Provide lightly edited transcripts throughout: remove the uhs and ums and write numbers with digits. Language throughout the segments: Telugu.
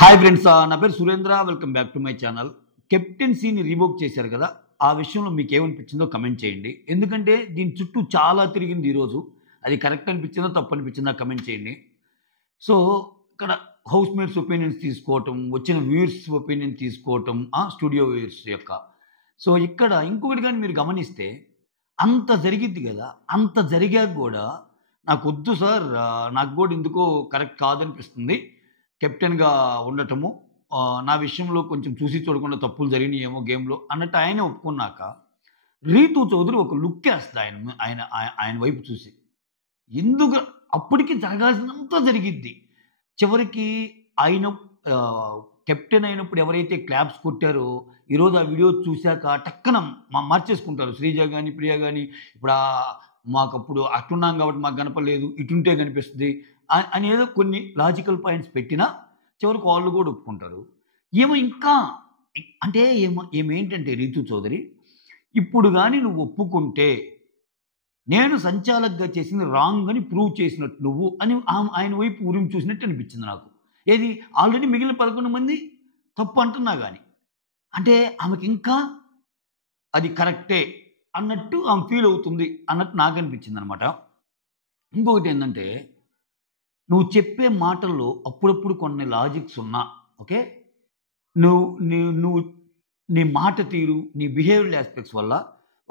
హాయ్ ఫ్రెండ్స్, నా పేరు Surendra. Welcome back to my channel. కెప్టెన్సీని రివోక్ చేశారు కదా, ఆ విషయంలో మీకు ఏమనిపించిందో కమెంట్ చేయండి. ఎందుకంటే దీని చుట్టూ చాలా తిరిగింది ఈరోజు. అది కరెక్ట్ అనిపించిందో తప్పు అనిపించిందో కమెంట్ చేయండి. సో ఇక్కడ హౌస్ మేట్స్ ఒపీనియన్స్ తీసుకోవటం, వచ్చిన వ్యూయర్స్ ఒపీనియన్ తీసుకోవటం, స్టూడియో వ్యూయర్స్ యొక్క. సో ఇక్కడ ఇంకొకటి కానీ మీరు గమనిస్తే అంత జరిగిద్ది కదా, అంత జరిగాక కూడా నాకు వద్దు సార్, నాకు కూడా ఎందుకో కరెక్ట్ కాదనిపిస్తుంది కెప్టెన్‌గా ఉండటము. నా విషయంలో కొంచెం చూసి చూడకుండా తప్పులు జరిగినాయేమో గేమ్‌లో అన్నట్టు ఆయనే ఒప్పుకున్నాక, రీతూ చౌదరి ఒక లుక్కేస్తది ఆయన వైపు చూసి. ఎందుకు అప్పటికి జరగాల్సినంత జరిగిద్ది. చివరికి ఆయన కెప్టెన్ అయినప్పుడు ఎవరైతే క్లాప్స్ కొట్టారో, ఈరోజు ఆ వీడియో చూశాక టక్కన మార్చేసుకుంటారు. శ్రీజ గాని, ప్రియ గాని, ఇప్పుడు మాకప్పుడు అట్టున్నాం కాబట్టి మాకు కనపడలేదు, ఇటుంటే కనిపిస్తది అని ఏదో కొన్ని లాజికల్ పాయింట్స్ పెట్టినా చివరికి వాళ్ళు కూడా ఒప్పుకుంటారు. ఏమో ఇంకా అంటే ఏమేంటంటే రీతూ చౌదరి, ఇప్పుడు గాని నువ్వు ఒప్పుకుంటే నేను సంచాలకుగా చేసింది రాంగ్ అని ప్రూవ్ చేసినట్టు నువ్వు అని ఆయన వైపు ఉరిమి చూసినట్టు అనిపించింది నాకు. ఏది ఆల్రెడీ మిగిలిన 11 మంది తప్పు అంటున్నా కానీ, అంటే ఆమెకి ఇంకా అది కరెక్టే అన్నట్టు ఆమె ఫీల్ అవుతుంది అన్నట్టు నాకు అనిపించింది అనమాట. ఇంకొకటి ఏంటంటే, నువ్వు చెప్పే మాటల్లో అప్పుడప్పుడు కొన్ని లాజిక్స్ ఉన్నా, ఓకే, నువ్వు నీ మాట తీరు, నీ బిహేవియరల్ ఆస్పెక్ట్స్ వల్ల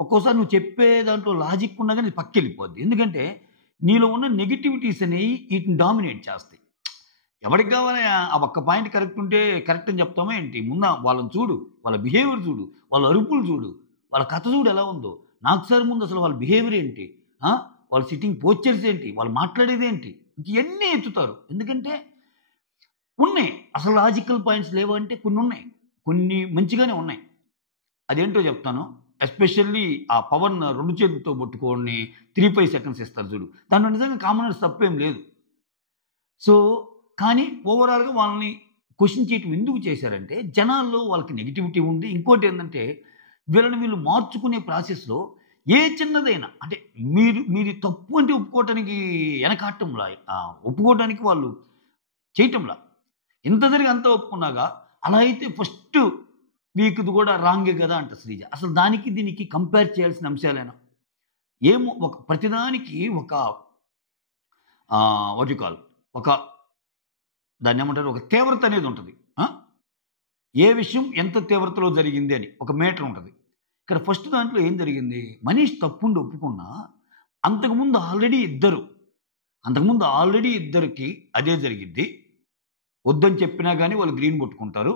ఒక్కోసారి నువ్వు చెప్పే దాంట్లో లాజిక్ ఉన్నా కానీ పక్కెళ్ళిపోద్ది. ఎందుకంటే నీలో ఉన్న నెగిటివిటీస్ అనేవి వీటిని డామినేట్ చేస్తాయి. ఎవరికి కావాలి ఆ ఒక్క పాయింట్ కరెక్ట్ ఉంటే కరెక్ట్ అని చెప్తామా ఏంటి? ముందు వాళ్ళని చూడు, వాళ్ళ బిహేవియర్ చూడు, వాళ్ళ అరుపులు చూడు, వాళ్ళ కథ చూడు ఎలా ఉందో. నాకు సార్ ముందు అసలు వాళ్ళ బిహేవియర్ ఏంటి, వాళ్ళ సిట్టింగ్ పోస్చర్స్ ఏంటి, వాళ్ళు మాట్లాడేది ఏంటి, ఇవన్నీ ఎత్తుతారు. ఎందుకంటే ఉన్నాయి, అసలు లాజికల్ పాయింట్స్ లేవు అంటే కొన్ని ఉన్నాయి, కొన్ని మంచిగానే ఉన్నాయి. అదేంటో చెప్తాను. ఎస్పెషల్లీ ఆ పవన్ 2 చేతులతో పట్టుకొని 3-5 సెకండ్స్ ఇస్తారు చూడు, దాంట్లో నిజంగా కామనర్స్ తప్పేం లేదు. సో కానీ ఓవరాల్గా వాళ్ళని క్వశ్చన్ చేయటం ఎందుకు చేశారంటే, జనాల్లో వాళ్ళకి నెగిటివిటీ ఉంది. ఇంకోటి ఏంటంటే, వీళ్ళు మార్చుకునే ప్రాసెస్లో ఏ చిన్నదైనా అంటే మీరు తప్పు అంటే ఒప్పుకోవటానికి వెనకాటంలా, ఒప్పుకోవడానికి వాళ్ళు చేయటంలా. ఇంత జరిగి అంతా ఒప్పుకున్నాగా, అలా అయితే ఫస్ట్ వీక్ది కూడా రాంగే కదా అంట శ్రీజ. అసలు దానికి దీనికి కంపేర్ చేయాల్సిన అంశాలేనా? ఏమో ఒక ప్రతిదానికి ఒక వాట్ యు కాల్, ఒక దాన్ని ఏమంటారు, ఒక తీవ్రత అనేది ఉంటుంది. ఏ విషయం ఎంత తీవ్రతలో జరిగింది అని ఒక మీటర్ ఉంటుంది. ఇక్కడ ఫస్ట్ దాంట్లో ఏం జరిగింది, మనీష్ తప్పుండి ఒప్పుకున్నా అంతకుముందు ఆల్రెడీ ఇద్దరికి అదే జరిగిద్ది. వద్దని చెప్పినా కానీ వాళ్ళు గ్రీన్ కొట్టుకుంటారు.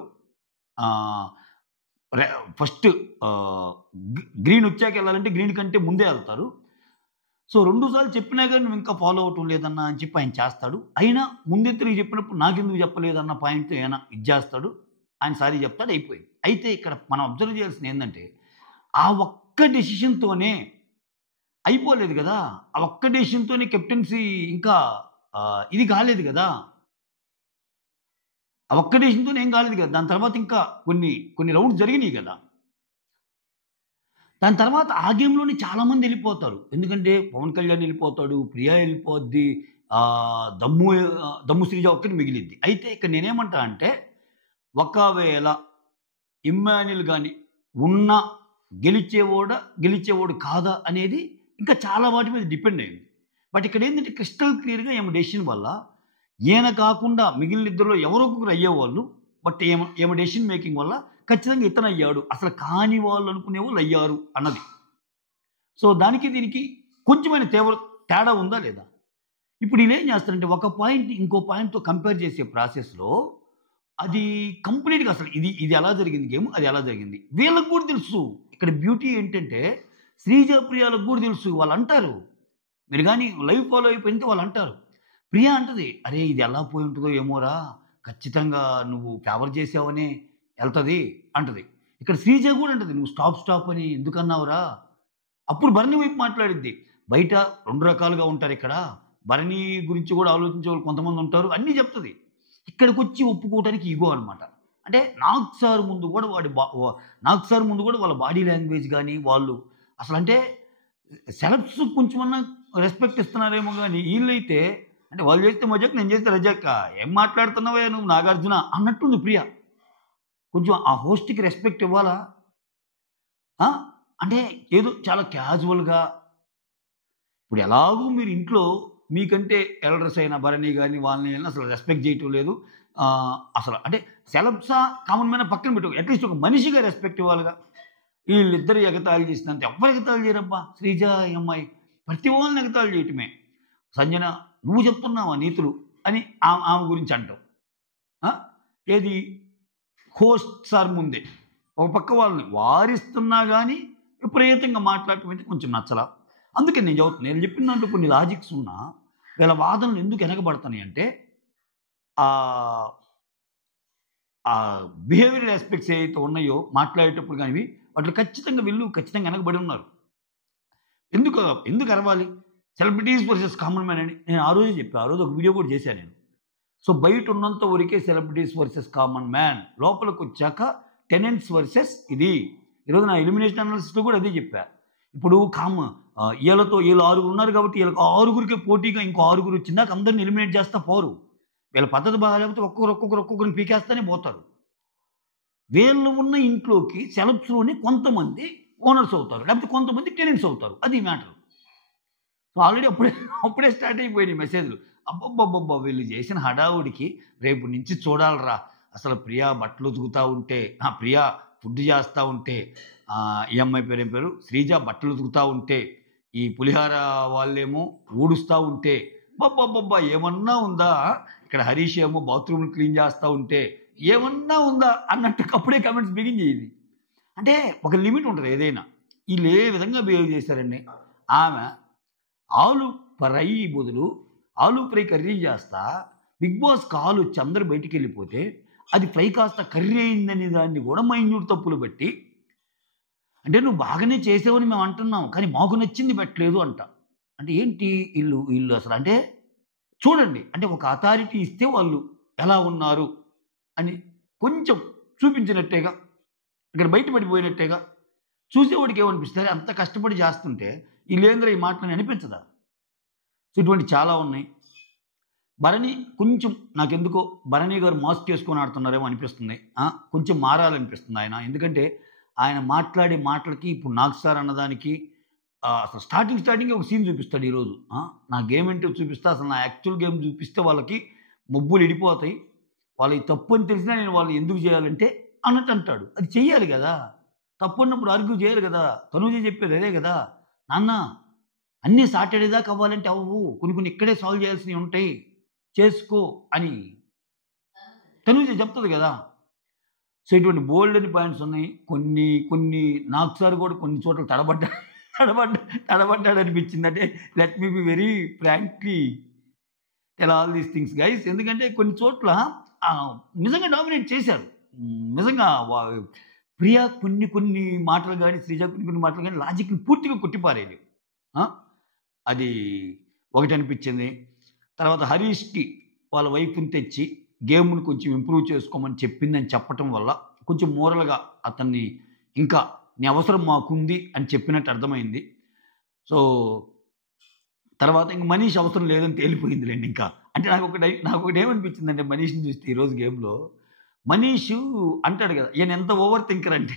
ఫస్ట్ గ్రీన్ వచ్చాక వెళ్ళాలంటే గ్రీన్ కంటే ముందే వెళ్తారు. సో 2 సార్లు చెప్పినా కానీ నువ్వు ఇంకా ఫాలో అవటం లేదన్నా అని చెప్పి ఆయన చేస్తాడు. అయినా ముందెత్తరికి చెప్పినప్పుడు నాకెందుకు చెప్పలేదన్న పాయింట్ ఆయన ఇది చేస్తాడు. ఆయన సారీ చెప్తాడు, అయిపోయింది. అయితే ఇక్కడ మనం అబ్జర్వ్ చేయాల్సింది ఏంటంటే, ఆ ఒక్క డెసిషన్తోనే అయిపోలేదు కదా, ఆ ఒక్క డెసిషన్తోనే కెప్టెన్సీ ఇంకా ఇది కాలేదు కదా, ఆ ఒక్క డెసిషన్తోనే ఏం కాలేదు కదా. దాని తర్వాత ఇంకా కొన్ని రౌండ్స్ జరిగినాయి కదా. దాని తర్వాత ఆ గేమ్‌లోనే చాలామంది వెళ్ళిపోతారు. ఎందుకంటే పవన్ కళ్యాణ్ వెళ్ళిపోతాడు, ప్రియా వెళ్ళిపోద్ది, దమ్ము శ్రీజ ఒక్కటి మిగిలిద్ది. అయితే ఇక్కడ నేనేమంటా అంటే, ఒకవేళ ఇమ్మాన్యుల్ కానీ ఉన్నా గెలిచేవాడు కాదా అనేది ఇంకా చాలా వాటి మీద డిపెండ్ అయింది. బట్ ఇక్కడ ఏంటంటే క్రిస్టల్ క్లియర్‌గా ఈమె డెసిషన్ వల్ల ఈయన కాకుండా మిగిలిన ఇద్దరిలో ఎవరో ఒకరు అయ్యేవాళ్ళు. బట్ ఈమె డెసిషన్ మేకింగ్ వల్ల ఖచ్చితంగా ఇతను అయ్యాడు, అసలు కాని వాళ్ళు అనుకునే వాళ్ళు అయ్యారు అన్నది. సో దానికి దీనికి కొంచెమైన తేడా ఉందా లేదా? ఇప్పుడు వీళ్ళు ఏం చేస్తారంటే, ఒక పాయింట్ ఇంకో పాయింట్తో కంపేర్ చేసే ప్రాసెస్లో అది కంప్లీట్గా అసలు ఇది ఎలా జరిగింది గేమ్, అది ఎలా జరిగింది వీళ్ళకి కూడా తెలుసు. ఇక్కడ బ్యూటీ ఏంటంటే, శ్రీజ ప్రియాలకు కూడా తెలుసు. వాళ్ళు అంటారు, మీరు కానీ లైవ్ ఫాలో అయిపోయింటే వాళ్ళు అంటారు. ప్రియా అంటది, అరే ఇది ఎలా పోయి ఉంటుందో ఏమోరా, ఖచ్చితంగా నువ్వు ఫేవర్ చేసావనే వెళ్తుంది అంటది. ఇక్కడ శ్రీజ కూడా అంటది, నువ్వు స్టాప్ అని ఎందుకన్నావురా. అప్పుడు భరణి వైపు మాట్లాడిద్ది, బయట 2 రకాలుగా ఉంటారు, ఇక్కడ భరణి గురించి కూడా ఆలోచించే వాళ్ళు కొంతమంది ఉంటారు, అన్నీ చెప్తుంది. ఇక్కడికి వచ్చి ఒప్పుకోవడానికి ఇగో అనమాట. అంటే నాగ్ సార్ ముందు కూడా వాళ్ళ బాడీ లాంగ్వేజ్ కానీ వాళ్ళు అసలు అంటే సెలబ్స్ కొంచెమన్నా రెస్పెక్ట్ ఇస్తున్నారేమో కానీ, వీళ్ళైతే అంటే వాళ్ళు చేస్తే మజాక్, నేను చేస్తే రజాక్. ఏం మాట్లాడుతున్నావే నువ్వు నాగార్జున అన్నట్టుంది ప్రియ. కొంచెం ఆ హోస్ట్‌కి రెస్పెక్ట్ ఇవ్వాలా? ఆ! అంటే ఏదో చాలా క్యాజువల్‌గా ఇప్పుడు ఎలాగూ మీరు ఇంట్లో మీకంటే ఎల్డర్స్ అయిన భరణి గాని, వాళ్ళని వీళ్ళని అసలు రెస్పెక్ట్ చేయటం లేదు. అసలు అంటే సెలబ్సా, కామన్ మ్యాన్ పక్కన పెట్టు. అట్‌లీస్ట్ ఒక మనిషిగా రెస్పెక్ట్ ఇవ్వాలిగా. ఈళ్ళిద్దరు ఎగతాళి చేసినంత ఎవ్వరు ఎగతాళి చేయరబ్బా! శ్రీజ ఈ అమ్మాయి. ప్రతి వాళ్ళని ఎగతాళి చేయటమే. సంజన నువ్వు చెప్తున్నావా నీతులు అని ఆమె గురించి అంటావు. ఆ! ఏది హోస్ట్ సార్ ముందే. ఒక పక్క వాళ్ళని వారిస్తున్నా గానీ విపరీతంగా మాట్లాడటం అయితే కొంచెం నచ్చలా. అందుకే నేను చెబుతున్నా. నేను చెప్పిన దాంట్లో కొన్ని లాజిక్స్ ఉన్నా వీళ్ళ వాదనలు ఎందుకు వెనకబడతాయి అంటే ఆహ్, ఆ బిహేవియరల్ ఆస్పెక్ట్స్ ఏవైతే ఉన్నాయో మాట్లాడేటప్పుడు గానివి వాటిలో ఖచ్చితంగా వెనకబడి ఉన్నారు. ఎందుకు ఎందుకు అరవాలి? సెలబ్రిటీస్ వర్సెస్ కామన్ మ్యాన్ అని నేను ఆ రోజే చెప్పా. ఆ రోజు ఒక వీడియో కూడా చేశా నేను. సో బయట ఉన్నంత వరకే సెలబ్రిటీస్ వర్సెస్ కామన్ మ్యాన్. లోపలికొచ్చాక టెనెంట్స్ వర్సెస్ ఇది. ఈరోజు నా ఎలిమినేషన్ అనాలిసిస్‌లో కూడా అదే చెప్పా. ఇప్పుడు వీళ్ళు 6 ఉన్నారు కాబట్టి వీళ్ళకి 6 పోటీగా ఇంకో 6 వచ్చిందాక అందరిని ఎలిమినేట్ చేస్తా పోరు. వీళ్ళ పద్ధతి బాగాలేకపోతే ఒక్కొక్కరిని పీకేస్తానే పోతారు. వీళ్ళు ఉన్న ఇంట్లోకి సెలబ్స్‌లోని కొంతమంది ఓనర్స్ అవుతారు. లేకపోతే కొంతమంది టెనెంట్స్ అవుతారు. అది మ్యాటర్. సో ఆల్రెడీ అప్పుడే స్టార్ట్ అయిపోయినాయి మెసేజ్‌లు. అబ్బబ్బబ్బబ్బా! వీళ్ళు చేసిన హడావుడికి రేపు నుంచి చూడాలిరా. అసలు ప్రియా బట్టలు ఉతుకుతా ఉంటే, ప్రియా ఫుడ్ చేస్తా ఉంటే, ఈ అమ్మాయి పేరేం పేరు? శ్రీజ బట్టలు ఉతుకుతా ఉంటే, ఈ పులిహార వాళ్ళేమో ఊడుస్తా ఉంటే, అబ్బబ్బబ్బబ్బా! ఏమన్నా ఉందా? ఇక్కడ హరీష్ ఏమో బాత్రూమ్‌లు క్లీన్ చేస్తా ఉంటే, ఏమన్నా ఉందా? అన్నట్టు అప్పుడే కామెంట్స్ బిగిన్ చేయింది. అంటే ఒక లిమిట్ ఉంటది ఏదైనా. ఈళ్ళు ఏ విధంగా బిహేవ్ చేశారండి. ఆమె ఆలు ఫ్రై బదులు ఆలు ఫ్రై కర్రీ చేస్తా, బిగ్ బాస్‌కి కాలొచ్చి అందరూ బయటికెళ్ళిపోతే, అది ఫ్రై కాస్త కర్రీ అయిందనే దాన్ని కూడా మైన్యూట్ తప్పులు బట్టి, అంటే నువ్వు బాగానే చేసావని మేము అంటున్నాం. కానీ మాకు నచ్చింది పెట్టలేదు అంట. అంటే ఏంటి ఈళ్ళు అసలు అంటే చూడండి. అంటే ఒక అథారిటీ ఇస్తే వాళ్ళు ఎలా ఉన్నారు అని కొంచెం చూపించినట్టేగా. ఇక్కడ బయట పడిపోయినట్టేగా. చూసేవాడికి ఏమనిపిస్తది? అంత కష్టపడి చేస్తుంటే ఈళ్ళేందిరా ఈ మాటలని అనిపించదా? సో ఇటువంటివి చాలా ఉన్నాయి. భరణి కొంచెం నాకెందుకో భరణి గారు మాస్క్ చేసుకొని ఆడుతున్నారేమో అనిపిస్తుంది. కొంచెం మారాలనిపిస్తుంది ఆయన. ఎందుకంటే ఆయన మాట్లాడే మాటలకి ఇప్పుడు 'నాగ్ సార్' అన్నదానికి అసలు స్టార్టింగే ఒక సీన్ చూపిస్తాడు ఈరోజు. నా గేమ్ ఏంటో చూపిస్తా, అసలు నా యాక్చువల్ గేమ్ చూపిస్తే వాళ్ళకి మబ్బులు ఇడిపోతాయి. వాళ్ళకి తప్పు అని తెలిసినా నేను వాళ్ళని ఎందుకు చేయాలంటే అన్నట్టు అంటాడు. అది చెయ్యాలి గదా! తప్పన్నప్పుడు ఆర్గ్యూ చేయాలి గదా! తనూజ చెప్పేది అదే గదా! నాన్న అన్నీ సాటర్‌డే దాకా అవ్వాలంటే అవ్వవు. కొన్ని ఇక్కడే సాల్వ్ చేయాల్సినవి ఉంటాయి. చేసుకో అని తనూజ చెప్తది గదా! సో ఇటువంటి బోలెడన్ని పాయింట్స్ ఉన్నాయి. కొన్ని నాకు సార్ కూడా కొన్ని చోట్ల తడబడ్డాడనిపించింది. అంటే let me be very frankly tell all these things guys. ఎందుకంటే కొన్ని చోట్ల నిజంగా డామినేట్ చేశారు. నిజంగా ప్రియా కొన్ని మాటలు గాని, శ్రీజ కొన్ని మాటలు గాని లాజిక్‌ని పూర్తిగా కొట్టిపారేయలేవు. అది ఒకటనిపించింది. తర్వాత హరీష్‌కి వాళ్ళ వైఫ్‌ని తెచ్చి గేమ్‌ని కొంచెం ఇంప్రూవ్ చేసుకోమని చెప్పిందని చెప్పటం వల్ల కొంచెం మోరల్‌గా అతన్ని ఇంకా నీ అవసరం మాకుంది అని చెప్పినట్టు అర్థమైంది. సో తర్వాత ఇంక మనీష్ అవసరం లేదని తేలిపోయిందిలెండి ఇంకా. అంటే నాకొకటేమనిపించిందంటే మనీష్‌ని చూస్తే ఈరోజు గేమ్‌లో మనీషు అంటాడు గదా! ఈయన ఎంత ఓవర్ థింకర్ అంటే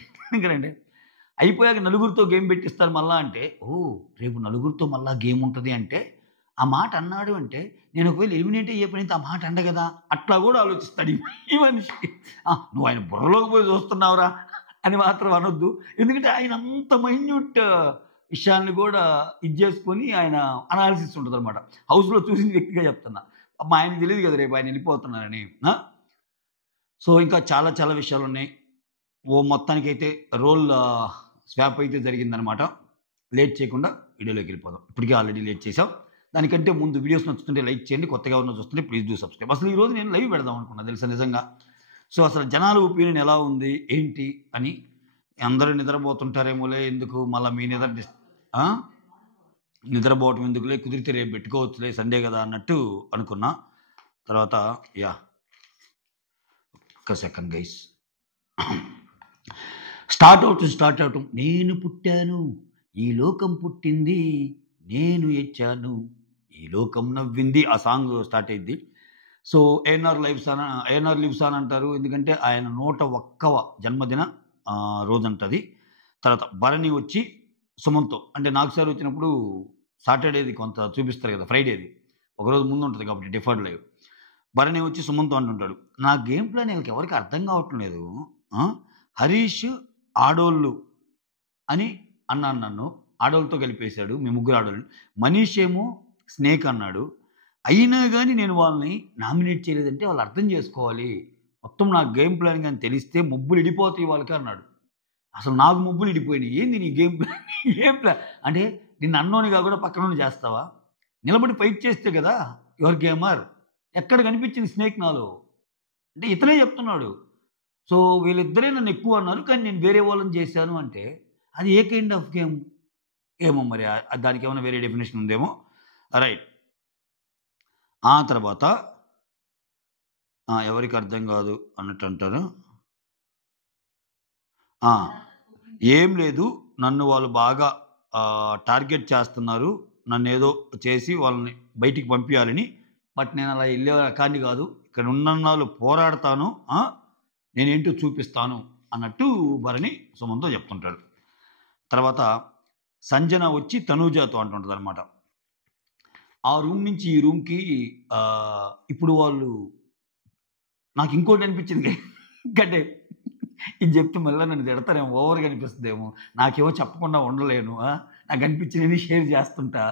అయిపోయాక నలుగురితో గేమ్ పెట్టిస్తారు మళ్ళా అంటే, రేపు నలుగురితో మళ్ళా గేమ్ ఉంటది అంటే, ఆ మాట అన్నాడు అంటే, నేను ఒకవేళ ఎలిమినేట్ అయ్యే పనైతే ఆ మాట అండ గదా! అట్లా గూడా ఆలోచిస్తాడు ఈ మనిషి. నువ్వు ఆయన బుర్రలోకి పోయి చూస్తున్నావురా అని మాత్రం అనొద్దు. ఎందుకంటే ఆయన అంత మైన్యూట్ విషయాన్ని గూడా ఇది చేసుకొని ఆయన అనాలిసిస్ ఉంటదనమాట. హౌస్‌లో చూసిన వ్యక్తిగా చెప్తున్నా. ఆయనకి తెలీదు గదా! రేపు ఆయన ఎళ్ళిపోతున్నారని. సో ఇంకా చాలా విషయాలున్నాయి. మొత్తానికైతే రోల్ స్వాప్ అయితే జరిగిందనమాట. లేట్ చేయకుండా వీడియోలోకి వెళ్ళిపోదాం. ఇప్పటికే ఆల్రెడీ లేట్ చేసాం. దానికంటే ముందు వీడియోస్ నచ్చుతుంటే లైక్ చేయండి. కొత్తగా ఎవరైనా చూస్తుంటే ప్లీజ్ డూ సబ్స్క్రైబ్. అసలు ఈరోజు నేను లైవ్ పెడదాం అనుకున్నా తెలుసా నిజంగా. సో అసలు జనాల ఒపీనియన్ ఎలా ఉంది, ఏంటి అని. అందరూ నిద్రపోతుంటారేమోలే ఎందుకు మళ్ళా మీ నిద్రపోవటం ఎందుకులే, కుదిరితే రేపు పెట్టుకోవచ్చులే సండే కదా అన్నట్టు అనుకున్నా. తర్వాత ఒక్క సెకండ్ గైస్. స్టార్ట్ అవటం నేను పుట్టాను, ఈ లోకం పుట్టింది, నేను ఎచ్చాను, ఈ లోకం నవ్వింది ఆ సాంగ్ స్టార్ట్ అయింది. సో ఏఎన్ఆర్ లివ్స్ అని అంటారు. ఎందుకంటే ఆయన 101వ జన్మదిన రోజంటది. తర్వాత భరణి వచ్చి సుమన్‌తో అంటే నాగ్ సార్ వచ్చినప్పుడు సాటర్‌డేది కొంత చూపిస్తారు కదా! ఫ్రైడేది. ఒకరోజు ముందు ఉంటది కాబట్టి డిఫర్డ్ లైవ్. భరణి వచ్చి సుమన్‌తో అంటుంటాడు. నా గేమ్ ప్లాన్ ఈళ్ళకి ఎవరికీ అర్థం కావటం లేదు. ఆ! హరీష్ ఆడోళ్ళు అని అన్నాను నన్ను. ఆడోళ్ళతో కలిపేశాడు. మీ ముగ్గురు ఆడోళ్ళని. మనీష్ ఏమో స్నేక్ అన్నాడు. అయినా గాని నేను వాళ్ళని నామినేట్ చేయలేదంటే వాళ్ళు అర్థం చేసుకోవాలి. మొత్తం నా గేమ్ ప్లాన్ గాని తెలిస్తే ముబ్బులు ఇడిపోతాయి వాళ్ళకి అన్నాడు. అసలు నాకు ముబ్బులు ఇడిపోయినాయి. ఏంది నీ గేమ్ ప్లాన్? గేమ్ ప్లాన్ అంటే నిన్ను అన్నోనిగా కూడా పక్కనోడిని చేస్తావా? నిలబడి ఫైట్ చేస్తే కదా! You are gamer. ఎక్కడ కనిపించింది స్నేక్ నాలో? అంటే ఇతనే చెప్తున్నాడు. సో వీళ్ళిద్దరే నన్ను ఎక్కువ అన్నారు. కానీ నేను వేరే వాళ్ళని చేశాను అంటే అది ఏ కైండ్ ఆఫ్ గేమ్? ఏమో మరి దానికేమన్నా వేరే డెఫినిషన్ ఉందేమో. రైట్. ఆ తర్వాత ఎవరికీ అర్థం కాదు అన్నట్టు అంటారు. ఆ! ఏం లేదు. నన్ను వాళ్ళు బాగా టార్గెట్ చేస్తున్నారు. నన్నేదో చేసి వాళ్ళని బయటికి పంపియాలని. బట్ నేను అలా ఎళ్ళే రకాన్ని కాదు. ఇక్కడ ఉన్నన్నాళ్ళు పోరాడతాను. నేనేంటో చూపిస్తాను అన్నట్టు భరణి సుమన్‌తో చెప్తుంటాడు. తర్వాత సంజన వచ్చి తనూజతో అంటుంటదనమాట. ఆ రూమ్ నుంచి ఈ రూమ్‌కి ఇప్పుడు వాళ్ళు నాకు ఇంకోటి అనిపించింది. ఎందుకంటే ఇది చెప్తే మళ్ళా నన్ను తిడతారేమో, ఓవర్‌గా అనిపిస్తదేమో. నాకేమో చెప్పకుండా ఉండలేను. నాకు అనిపించినవి షేర్ చేస్తుంటా.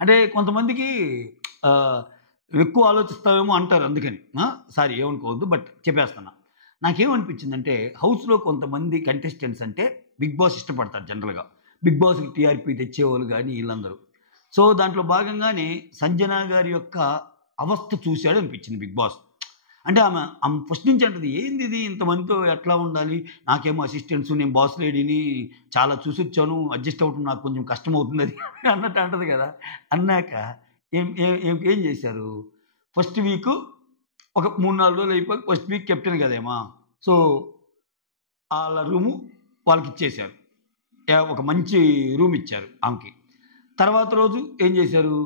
అంటే కొంతమందికి ఆహ్, ఎక్కువ ఆలోచిస్తావేమో అంటారు అందుకని. సారీ ఏమనుకోవద్దు. బట్ చెప్పేస్తున్నా. నాకేమనిపించిందంటే హౌస్‌లో కొంతమంది కంటెస్టెంట్స్ అంటే బిగ్ బాస్ ఇష్టపడతారు జనరల్‌గా. బిగ్ బాస్‌కి టీఆర్‌పీ తెచ్చేవాళ్ళు గానీ ఈళ్ళందరూ. సో దాంట్లో భాగంగానే సంజన గారి యొక్క అవస్థ చూసాడు అనిపించింది బిగ్ బాస్. అంటే ఆమె ఫస్ట్ నుంచి అంటది ఏందిది ఇంతమందితో ఎట్లా ఉండాలి? నాకేమో అసిస్టెంట్స్, నేను బాస్ లేడీని చాలా చూసొచ్చాను. అడ్జస్ట్ అవ్వటం నాకు కొంచెం కష్టమవుతుందది అన్నట్టు అంటది కదా! అన్నాక ఏం ఏం ఏం ఏం చేశారు? ఫస్ట్ వీకు ఒక 3, 4 రోజులు అయిపోయాక ఫస్ట్ వీక్ కెప్టెన్ కదేమా! సో ఆళ్ళ రూము వాళ్ళకిచ్చేశారు. ఒక మంచి రూమ్ ఇచ్చారు ఆమెకి. తర్వాత రోజు ఏం చేశారు?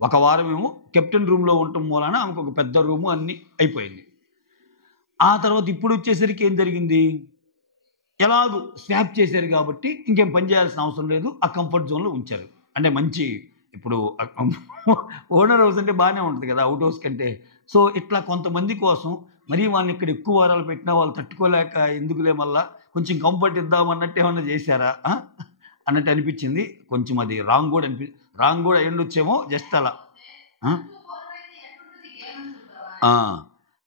ఒక వారమేమో కెప్టెన్ రూమ్‌లో ఉండటం మూలాన ఆమెకొక పెద్ద రూము అన్నీ అయిపోయింది. ఆ తర్వాత ఇప్పుడొచ్చేసరికి ఏం జరిగింది? ఎలాగో స్వాప్ చేశారు కాబట్టి ఇంకేం పని చేయాల్సిన అవసరం లేదు. ఆ కంఫర్ట్ జోన్‌లో ఉంచారు. అంటే మంచి ఇప్పుడు ఓనర్ హౌస్ అంటే బానే ఉంటది కదా! ఔట్ హౌస్ కంటే. సో, ఇట్లా కొంతమంది కోసం మరీ వాళ్ళని ఇక్కడ ఎక్కువ వారాలు పెట్టినా వాళ్ళు తట్టుకోలేక ఎందుకులే మళ్ళా కొంచెం కంఫర్ట్ ఇద్దాం అన్నట్టు ఏమన్నా చేశారా? అన్నట్టు అనిపించింది. కొంచెం అది రాంగ్ గూడా అయ్యుండొచ్చేమో జస్ట్ అలా. ఆ! ఆ!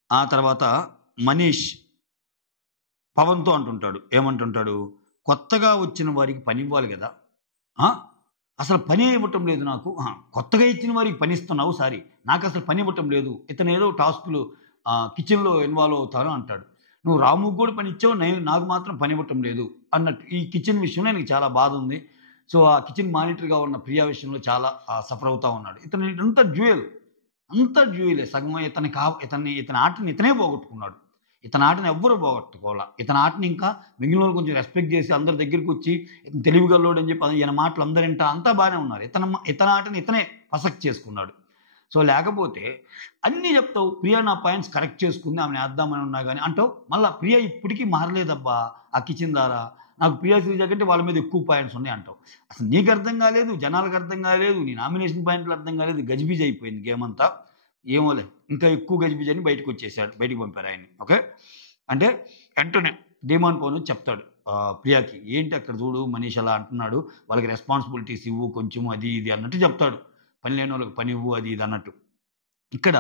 ఆ తర్వాత మనీష్ పవన్‌తో అంటుంటాడు. ఏమంటుంటాడు? కొత్తగా వచ్చిన వారికి పనివ్వాలి గదా! ఆ! అసలు పనే ఇవ్వటం లేదు నాకు. కొత్తగా ఇచ్చిన వారికి పనిస్తున్నావు సారీ. నాకసలు పనివ్వటం లేదు. ఇతనేదో టాస్క్‌లు కిచెన్‌లో ఇన్వాల్వ్ అవుతాను అంటాడు. నువ్వు రాముకి గూడా పనిచ్చావు. నాకు మాత్రం పనివ్వటం లేదు అన్నట్టు. ఈ కిచెన్ విషయంలో ఆయనకి చాలా బాధుంది. సో, ఆ కిచెన్ మానిటర్‌గా ఉన్న ప్రియా విషయంలో చాలా సఫర్ అవుతా ఉన్నాడు. ఇదంతా డ్యూయల్. అంతా డ్యూయలే. సగం ఇతని ఆటని ఇతనే పోగొట్టుకున్నాడు. ఇతని ఆటని ఎవ్వరు పోగొట్టుకోలా. ఇతని ఆటని ఇంకా మిగిలినోళ్ళు కొంచెం రెస్పెక్ట్ చేసి అందరి దగ్గరికొచ్చి ఇతను తెలివిగల్లోడని చెప్పి ఈయన మాటలు అందరూ ఇంటా అంతా బానే ఉన్నారు. ఇతని ఆటని ఇతనే పసక్ చేసుకున్నాడు. సో, లేకపోతే అన్నీ చెప్తావు. ప్రియ నా పాయింట్స్ కరెక్ట్ చేసుకుంది. ఆమెని ఏద్దామని ఉన్నా గాని అంటావు. మళ్ళా ప్రియ ఇప్పటికి మారలేదబ్బా! ఆ కిచెన్ ద్వారా. నాకు ప్రియా శ్రీజ కంటే వాళ్ళ మీద ఎక్కువ పాయింట్స్ ఉన్నాయి అంటావు. అసలు నీకు అర్థం కాలేదు. జనాలకు అర్థం కాలేదు. నీ నామినేషన్ పాయింట్లు అర్థం కాలేదు. గజిబిజి అయిపోయింది గేమ్ అంతా. ఏమోలే ఇంకా ఎక్కువ గజిబిజి అని బయటకొచ్చేసాడు. బయటికి పంపారు ఆయన్ని. ఓకే. అంటే వెంటనే డీమాన్ పవన్ చెప్తాడు ప్రియాకి. ఏంటి అక్కడ చూడు మనీష్ అలా అంటున్నాడు. వాళ్ళకి రెస్పాన్సిబిలిటీస్ ఇవ్వు కొంచెం అది ఇది అన్నట్టు చెప్తాడు. పని లేనోళ్ళకి పని ఇవ్వు అది ఇది అన్నట్టు. ఇక్కడ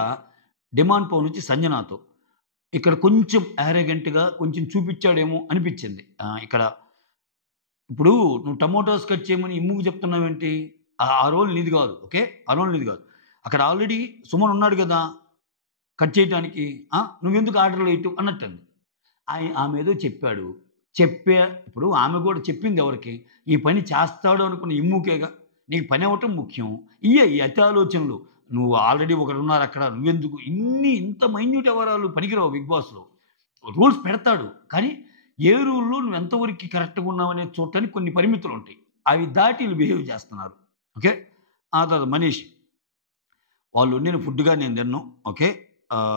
డిమాండ్ పవన్ వచ్చి సంజనాతో ఇక్కడ కొంచెం యారగెంట్‌గా కొంచెం చూపిచ్చాడేమో అనిపిచ్చింది. ఇక్కడ ఇప్పుడు నువ్వు టమోటాస్ కట్ చేయమని ఇమ్ముకి చెప్తున్నావేంటి? ఆ రోల్ నీది గాదు. ఓకే. ఆ రోల్ నీది గాదు. అక్కడ ఆల్రెడీ సుమన్ ఉన్నాడు గదా! కట్ చేయటానికి. నువ్వెందుకు ఆర్డర్‌లు ఎయటం అన్నట్టంది. ఆమేదో చెప్పాడు. ఇప్పుడు ఆమె గూడా చెప్పింది ఎవరికి? ఈ పని చేస్తాడు అనుకున్న ఇమ్ముకేగా. నీకు పని అవ్వటం ముఖ్యం. ఈ అతి ఆలోచనలు. నువ్వు ఆల్రెడీ ఒకరున్నారక్కడ. నువ్వెందుకు ఇంత మైన్యూట్ వ్యవహారాలు పనికిరావు బిగ్ బాస్‌లో. రూల్స్ పెడతాడు. కానీ ఏ రూల్‌లో నువ్వు ఎంతవరకి కరెక్ట్‌గా ఉన్నావనేది చూడటానికి కొన్ని పరిమితులుంటాయి. అవి దాటి ఈళ్ళు బిహేవ్ చేస్తున్నారు. ఓకే. ఆ తర్వాత మనీష్. వాళ్ళు వండిన ఫుడ్‌గా నేను తినను. ఓకే.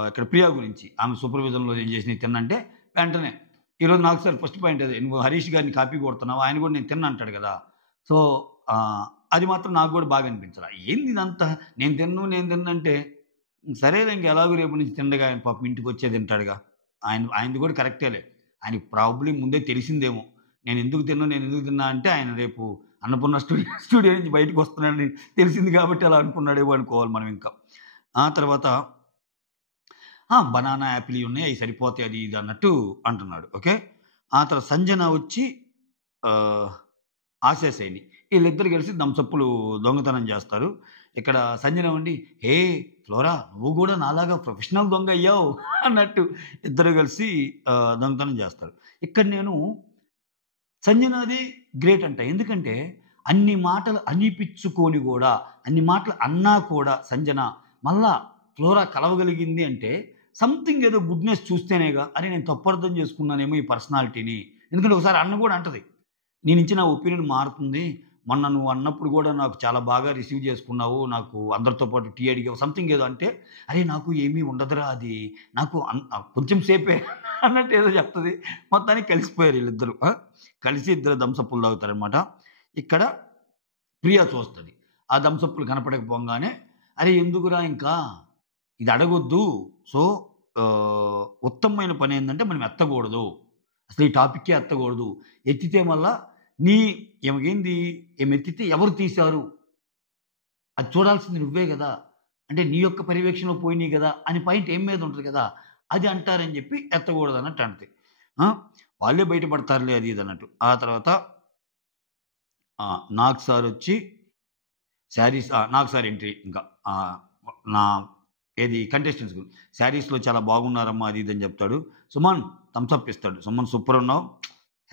ఇక్కడ ప్రియా గురించి ఆమె సూపర్విజన్‌లో ఏం చేసినయి తిన్నంటే వెంటనే ఈరోజు నాకు సార్ ఫస్ట్ పాయింట్ అదే. నువ్వు హరీష్ గారిని కాపీ కొడుతున్నావు. ఆయన కూడా నేను తినను అంటాడు కదా! సో, అది మాత్రం నాకు కూడా బాగా అనిపించలా. ఏంది ఇదంతా నేను తిననంటే సరేలే ఇంక ఎలాగో రేపటి నుంచి తినడుగా ఆయన పాపం ఇంటికొచ్చే తింటాడుగా. ఆయనది కూడా కరెక్టేలే. ఆయనకి ప్రాబబ్లీ ముందే తెలిసిందేమో. నేను ఎందుకు తిన్నా అంటే ఆయన రేపు అన్నపూర్ణ స్టూడియో నుంచి బయటకొస్తున్నాడని తెలిసింది కాబట్టి అలా అనుకున్నాడేమో అనుకోవాలి మనం ఇంకా. ఆ తర్వాత బనానా, యాపిల్ ఇయి ఉన్నాయి. అయి సరిపోతాయి అది ఇది అన్నట్టు అంటున్నాడు. ఓకే. ఆ తర్వాత సంజన వచ్చి ఆహ్, ఆశా సైని ఈళ్ళిద్దరు కలిసి థమ్సప్పులు దొంగతనం జేస్తారు. ఇక్కడ సంజన ఉండి, "హే! ఫ్లోరా నువ్వు గూడా నాలాగా ప్రొఫెషనల్ దొంగ అయ్యావు" అన్నట్టు ఇద్దరు కలిసి దొంగతనం జేస్తారు. ఇక్కడ నేను సంజనాది గ్రేట్ అంట. ఎందుకంటే అన్ని మాటలు అనిపిచ్చుకొని గూడా, అన్ని మాటలు అన్నా కూడా సంజన మళ్ళా ఫ్లోరా కలవగలిగింది అంటే సంథింగ్ ఏదో గుడ్‌నెస్ చూస్తేనేగా, అరే! నేను తప్పు అర్థం చేసుకున్నానేమో ఈ పర్సనాలిటీని. ఎందుకంటే ఒకసారి అన్న గూడా అంటది. నీ నుంచి నా ఒపీనియన్ మారుతుంది. మొన్న నువ్వు అన్నప్పుడు గూడా నాకు చాలా బాగా రిసీవ్ చేసుకున్నావు. నాకు అందరితో పాటు టీ అడిగావు. సంథింగ్ ఏదో అంటే, అరే! నాకు ఏమీ ఉండదురా అది. నాకు కొంచెం సేపే అన్నట్టు ఏదో చెప్తది. మొత్తానికి కలిసిపోయారు ఈళ్ళిద్దరు. కలిసి ఇద్దరు థమ్సప్పులు తాగుతారనమాట. ఇక్కడ ప్రియ చూస్తది. ఆ థమ్సప్పులు కనపడకపోంగానే, అరే! ఎందుకురా ఇంకా ఇది అడగొద్దు. సో, ఉత్తమమైన పనేందంటే మనం ఎత్తకూడదు. అసలు ఈ టాపిక్కే ఎత్తకూడదు. ఎత్తితే మళ్ళా నీ ఈమెకేంది ఈమె ఎత్తితే ఎవరు తీశారు? అది చూడాల్సింది నువ్వే గదా! అంటే నీ యొక్క పర్యవేక్షణలో పోయినియి గదా! అని పాయింట్ ఎయిమ్ మీద ఉంటది కదా! అది అంటారని జెప్పి ఎత్తకూడదన్నట్టు అంటది. ఆ! వాళ్ళే బయట పడతారులే అది ఇది అన్నట్టు. ఆ తర్వాత నాగ్ సారొచ్చి నాగ్ సార్ ఎంట్రీ ఇంకా. నా ఏది కంటెస్టెంట్స్ గురించి. "శారీస్‌లో చాలా బాగున్నారమ్మా" అది ఇది అని జెప్తాడు. సుమన్ థమ్స్ అప్ ఇస్తాడు. "సుమన్ సూపరున్నావు.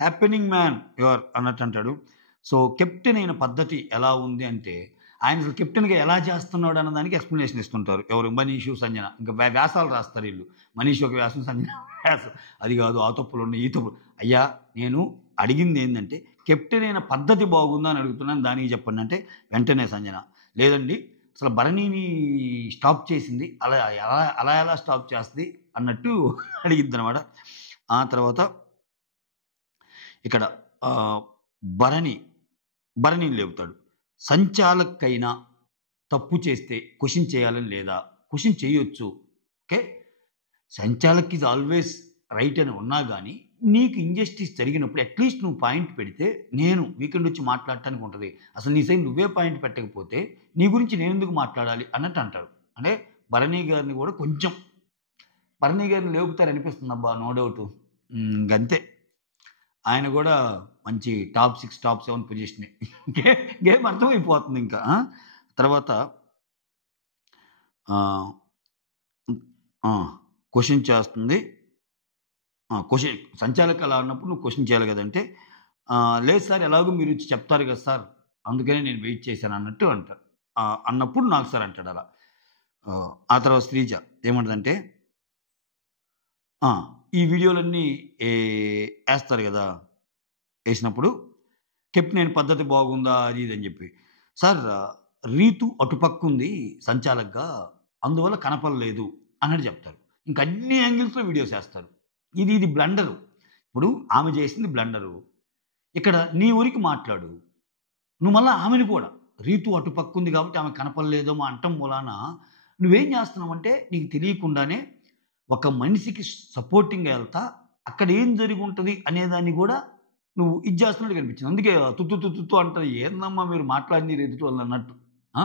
హ్యాపెనింగ్ మ్యాన్ యూ ఆర్" అన్నట్టు అంటాడు. సో, కెప్టెన్ అయిన పద్ధతి ఎలా ఉంది అంటే, ఆయన అసలు కెప్టెన్‌గా ఎలా చేస్తున్నాడు అన్న దానికి ఎక్స్‌ప్లనేషన్ ఇస్తుంటారు. ఎవరు మనీషు, సంజన. ఇంకా వ్యాసాలు రాస్తారు ఈళ్ళు. మనీష్ ఒక వ్యాసం, సంజన వ్యాసం. అది గాదు, ఆ తప్పులున్నాయి, ఈ తప్పులు. అయ్యా నేను అడిగిందేందంటే, కెప్టెన్ అయిన పద్ధతి బాగుందా అని అడుగుతున్నాను. దానికి చెప్పండి అంటే, వెంటనే సంజన, లేదండి అసలు భరణిని స్టాప్ చేసింది. అలా ఎలా స్టాప్ చేస్తది అన్నట్టు అడిగిద్దనమాట. ఆ తర్వాత ఇక్కడ ఆహ్, భరణి, భరణిని లేపుతాడు. సంచాలక్కయినా తప్పు చేస్తే క్వెషన్ చేయాలని లేదా? క్వెషన్ చేయొచ్చు. ఓకే. సంచాలక్ ఈజ్ ఆల్‌వేస్ రైట్ అని ఉన్నా గాని, నీకు ఇంజస్టిస్ జరిగినప్పుడు అట్‌లీస్ట్ నువ్వు పాయింట్ పెడితే, నేను వీకెండ్ వచ్చి మాట్లాడటానికి ఉంటది. అసలు నీ సైడ్ నువ్వే పాయింట్ పెట్టకపోతే, నీ గురించి నేనెందుకు మాట్లాడాలి అన్నట్టు అంటాడు. అంటే భరణి గారిని కూడా కొంచెం భరణి గారిని లేపుతారనిపిస్తుందబ్బా! No doubt. ఇంకంతే. ఆయన గూడా మంచి టాప్ 6, టాప్ 7 పొజిషనే. గే గేమ్ అర్థమైపోతుందింకా. తర్వాత ఆహ్, హ్మ్. ఆ! క్వెషన్ చేస్తుంది. సంచాలక్ అలా అన్నప్పుడు నువ్వు క్వెషన్ చేయాలి గదంటే, లేదు సార్ ఎలాగో మీరొచ్చి చెప్తారు గదా సార్! అందుకనే నేను వెయిట్ చేశానన్నట్టు అంటారు. అన్నప్పుడు నాకు సార్ అంటాడలా. ఆ తర్వాత శ్రీజ ఏమంటదంటే, ఆ! ఈ వీడియోలన్నీ ఏ ఏస్తారు గదా! ఏసినప్పుడు కెప్టెన్ పద్ధతి బాగుందా? అది ఇది అని జెప్పి. సార్ రీతు అటుపక్కుంది సంచాలక్‌గా. అందువల్ల కనపడలేదు అన్నట్టు జెప్తారు. ఇంక అన్ని యాంగిల్స్‌లో వీడియోస్ ఏస్తారు. ఇది బ్లండరు. ఇప్పుడు ఆమె జేసింది బ్లండరు. ఇక్కడ నీ ఊరికి మాట్లాడు. నువ్వు మళ్ళా ఆమెని కూడా రీతు అటుపక్కుంది గాబట్టి ఆమె కనపడలేదేమో అనటం మూలాన నువ్వేం జేస్తున్నావంటే నీకు తెలియకుండానే ఒక మనిషికి సపోర్టింగ్‌గా ఎళ్తా అక్కడ ఏం జరిగుంటది అనేదాన్ని గూడా నువ్వు ఇది చేస్తున్నట్టు కనిపించింది. అందుకే తుత్తు అంటది. ఏందమ్మా మీరు మాట్లాడినీరు ఎదుటి వాళ్ళన్నట్టు. ఆ!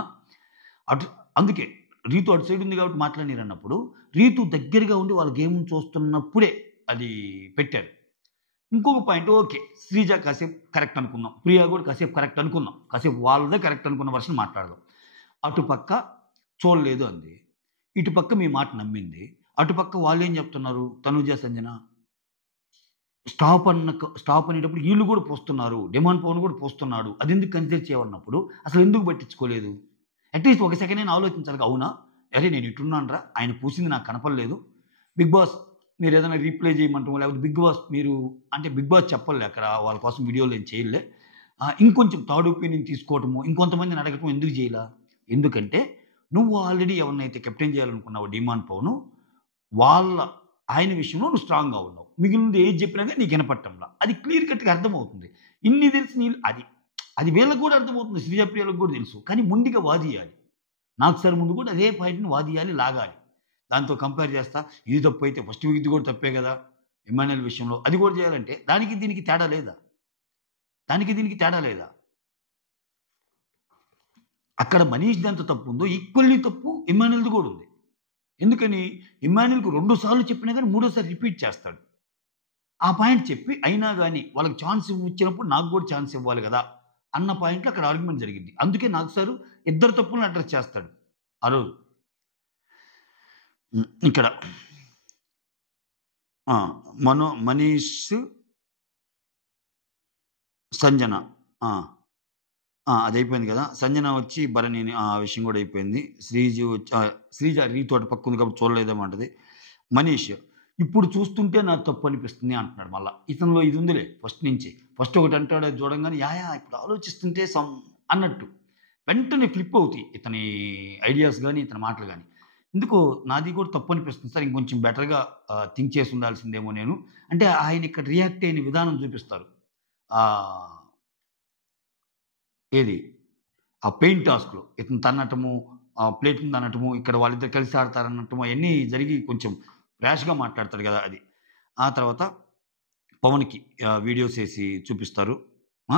అటు అందుకే రీతు అటు సైడ్ ఉంది కాబట్టి మాట్లాడినీరన్నప్పుడు, రీతు దగ్గరగా ఉండి వాళ్ళ గేమ్‌ని చూస్తున్నప్పుడే అది పెట్టారు. ఇంకొక పాయింట్ ఓకే. శ్రీజ కాసేపు కరెక్ట్ అనుకుందాం. ప్రియా కూడా కాసేపు కరెక్ట్ అనుకుందాం. కాసేపు వాళ్ళదే కరెక్ట్ అనుకున్న వర్షన్ మాట్లాడదాం. అటుపక్క చూడలేదు అంది. ఇటుపక్క మీ మాట నమ్మింది. అటుపక్క వాళ్ళేం చెప్తున్నారు? తనూజ, సంజన స్టాప్ అనేటప్పుడు ఈళ్ళు గూడా పోస్తున్నారు. డిమాండ్ పవన్ గూడా పోస్తున్నాడు. అదెందుకు కన్సిడర్ చేయవన్నప్పుడు అసలెందుకు పట్టించుకోలేదు? అట్‌లీస్ట్ ఒక సెకండ్ అయినా ఆలోచించాలిగా. అవునా? అరే! నేను ఇటున్నానురా. ఆయన పూసింది నాకు కనపడలేదు. బిగ్ బాస్ మీరేదైనా రీప్లే చేయమంటమో, లేకపోతే బిగ్ బాస్ మీరు అంటే బిగ్ బాస్ చెప్పరులే అక్కడ. వాళ్ళ కోసం వీడియోలు ఏం చేయరులే. ఇంకొంచెం థర్డ్ ఒపీనియన్ తీసుకోవటము, ఇంకొంతమందిని అడగటం ఎందుకు జేయలా? ఎందుకంటే నువ్వు ఆల్రెడీ ఎవరినైతే కెప్టెన్ చేయాలనుకున్నావో డీమాన్ పవన్ ఆయన విషయంలో నువ్వు స్ట్రాంగ్‌గా ఉన్నావు. మిగిలినది ఏది చెప్పినా గాని నీకు వినపట్టంలా. అది క్లియర్ కట్‌గా అర్థమవుతుంది. ఇన్ని తెలిసి అది వీళ్ళకి కూడా అర్థమవుతుంది. శ్రీజ ప్రియాలకు కూడా తెలుసు. కానీ మొండిగా వాదియాలి. నాకు సార్ ముందు కూడా అదే పాయింట్‌ని వాదియాలి, లాగాలి. దాంతో కంపేర్ చేస్తా. ఇది తప్పైతే ఫస్ట్ వీక్‌ది కూడా తప్పే గదా! ఇమ్మాన్యుయల్ విషయంలో. అది కూడా చేయాలంటే దానికి దీనికి తేడా లేదా? దానికి దీనికి తేడా లేదా? అక్కడ మనీష్‌ది ఎంత తప్పుందో ఈక్వల్లీ తప్పు ఇమ్మాన్యుయల్‌ది కూడా ఉంది. ఎందుకని? ఇమ్మాన్యుయల్‌కి 2 సార్లు చెప్పినా గాని మూడోసారి రిపీట్ చేస్తాడు. ఆ పాయింట్ చెప్పి అయినా గాని వాళ్ళకి ఛాన్స్ ఇచ్చినప్పుడు నాకు కూడా ఛాన్స్ ఇవ్వాలి గదా! అన్న పాయింట్‌లో అక్కడ ఆర్గ్యుమెంట్ జరిగింది. అందుకే నాగ్ సారు ఇద్దరు తప్పులను అడ్రెస్ చేస్తాడు ఆ రోజు. ఇక్కడ ఆ! మనీష్, సంజన. ఆ! అదయిపోయింది గదా! సంజన వచ్చి భరణిని ఆ విషయం గూడా అయిపోయింది. శ్రీజ రీతు అటు పక్కుంది కాబట్టి చూడలేదేమో అంటది. మనీష్ ఇప్పుడు చూస్తుంటే నాకు తప్పనిపిస్తుంది అంటున్నాడు మళ్ళా. ఇతనిలో ఇది ఉందిలే ఫస్ట్ నుంచి. ఫస్ట్ ఒకటి అంటాడు అది చూడంగానే ఇప్పుడు ఆలోచిస్తుంటే అన్నట్టు. వెంటనే ఫ్లిప్ అవుతాయి ఇతని ఐడియాస్ గాని, ఇతని మాటలు గాని. ఎందుకో నాది కూడా తప్పనిపిస్తుంది సార్. ఇంకొంచెం బెటర్‌గా థింక్ చేసి ఉండాల్సిందేమో నేను. అంటే ఆయన ఇక్కడ రియాక్ట్ అయిన విధానం చూపిస్తారు. ఆహ్, ఏది ఆ పెయింట్ టాస్క్‌లో ఇతను తన్నటము, ప్లేట్‌ని తన్నటము, ఇక్కడ వాళ్ళిద్దరు కలిసి ఆడతారన్నటము అయన్నీ జరిగి కొంచెం ర్యాష్‌గా మాట్లాడతాడు గదా! అది. ఆ తర్వాత పవన్‌కి వీడియోస్ ఏసి చూపిస్తారు. ఆ!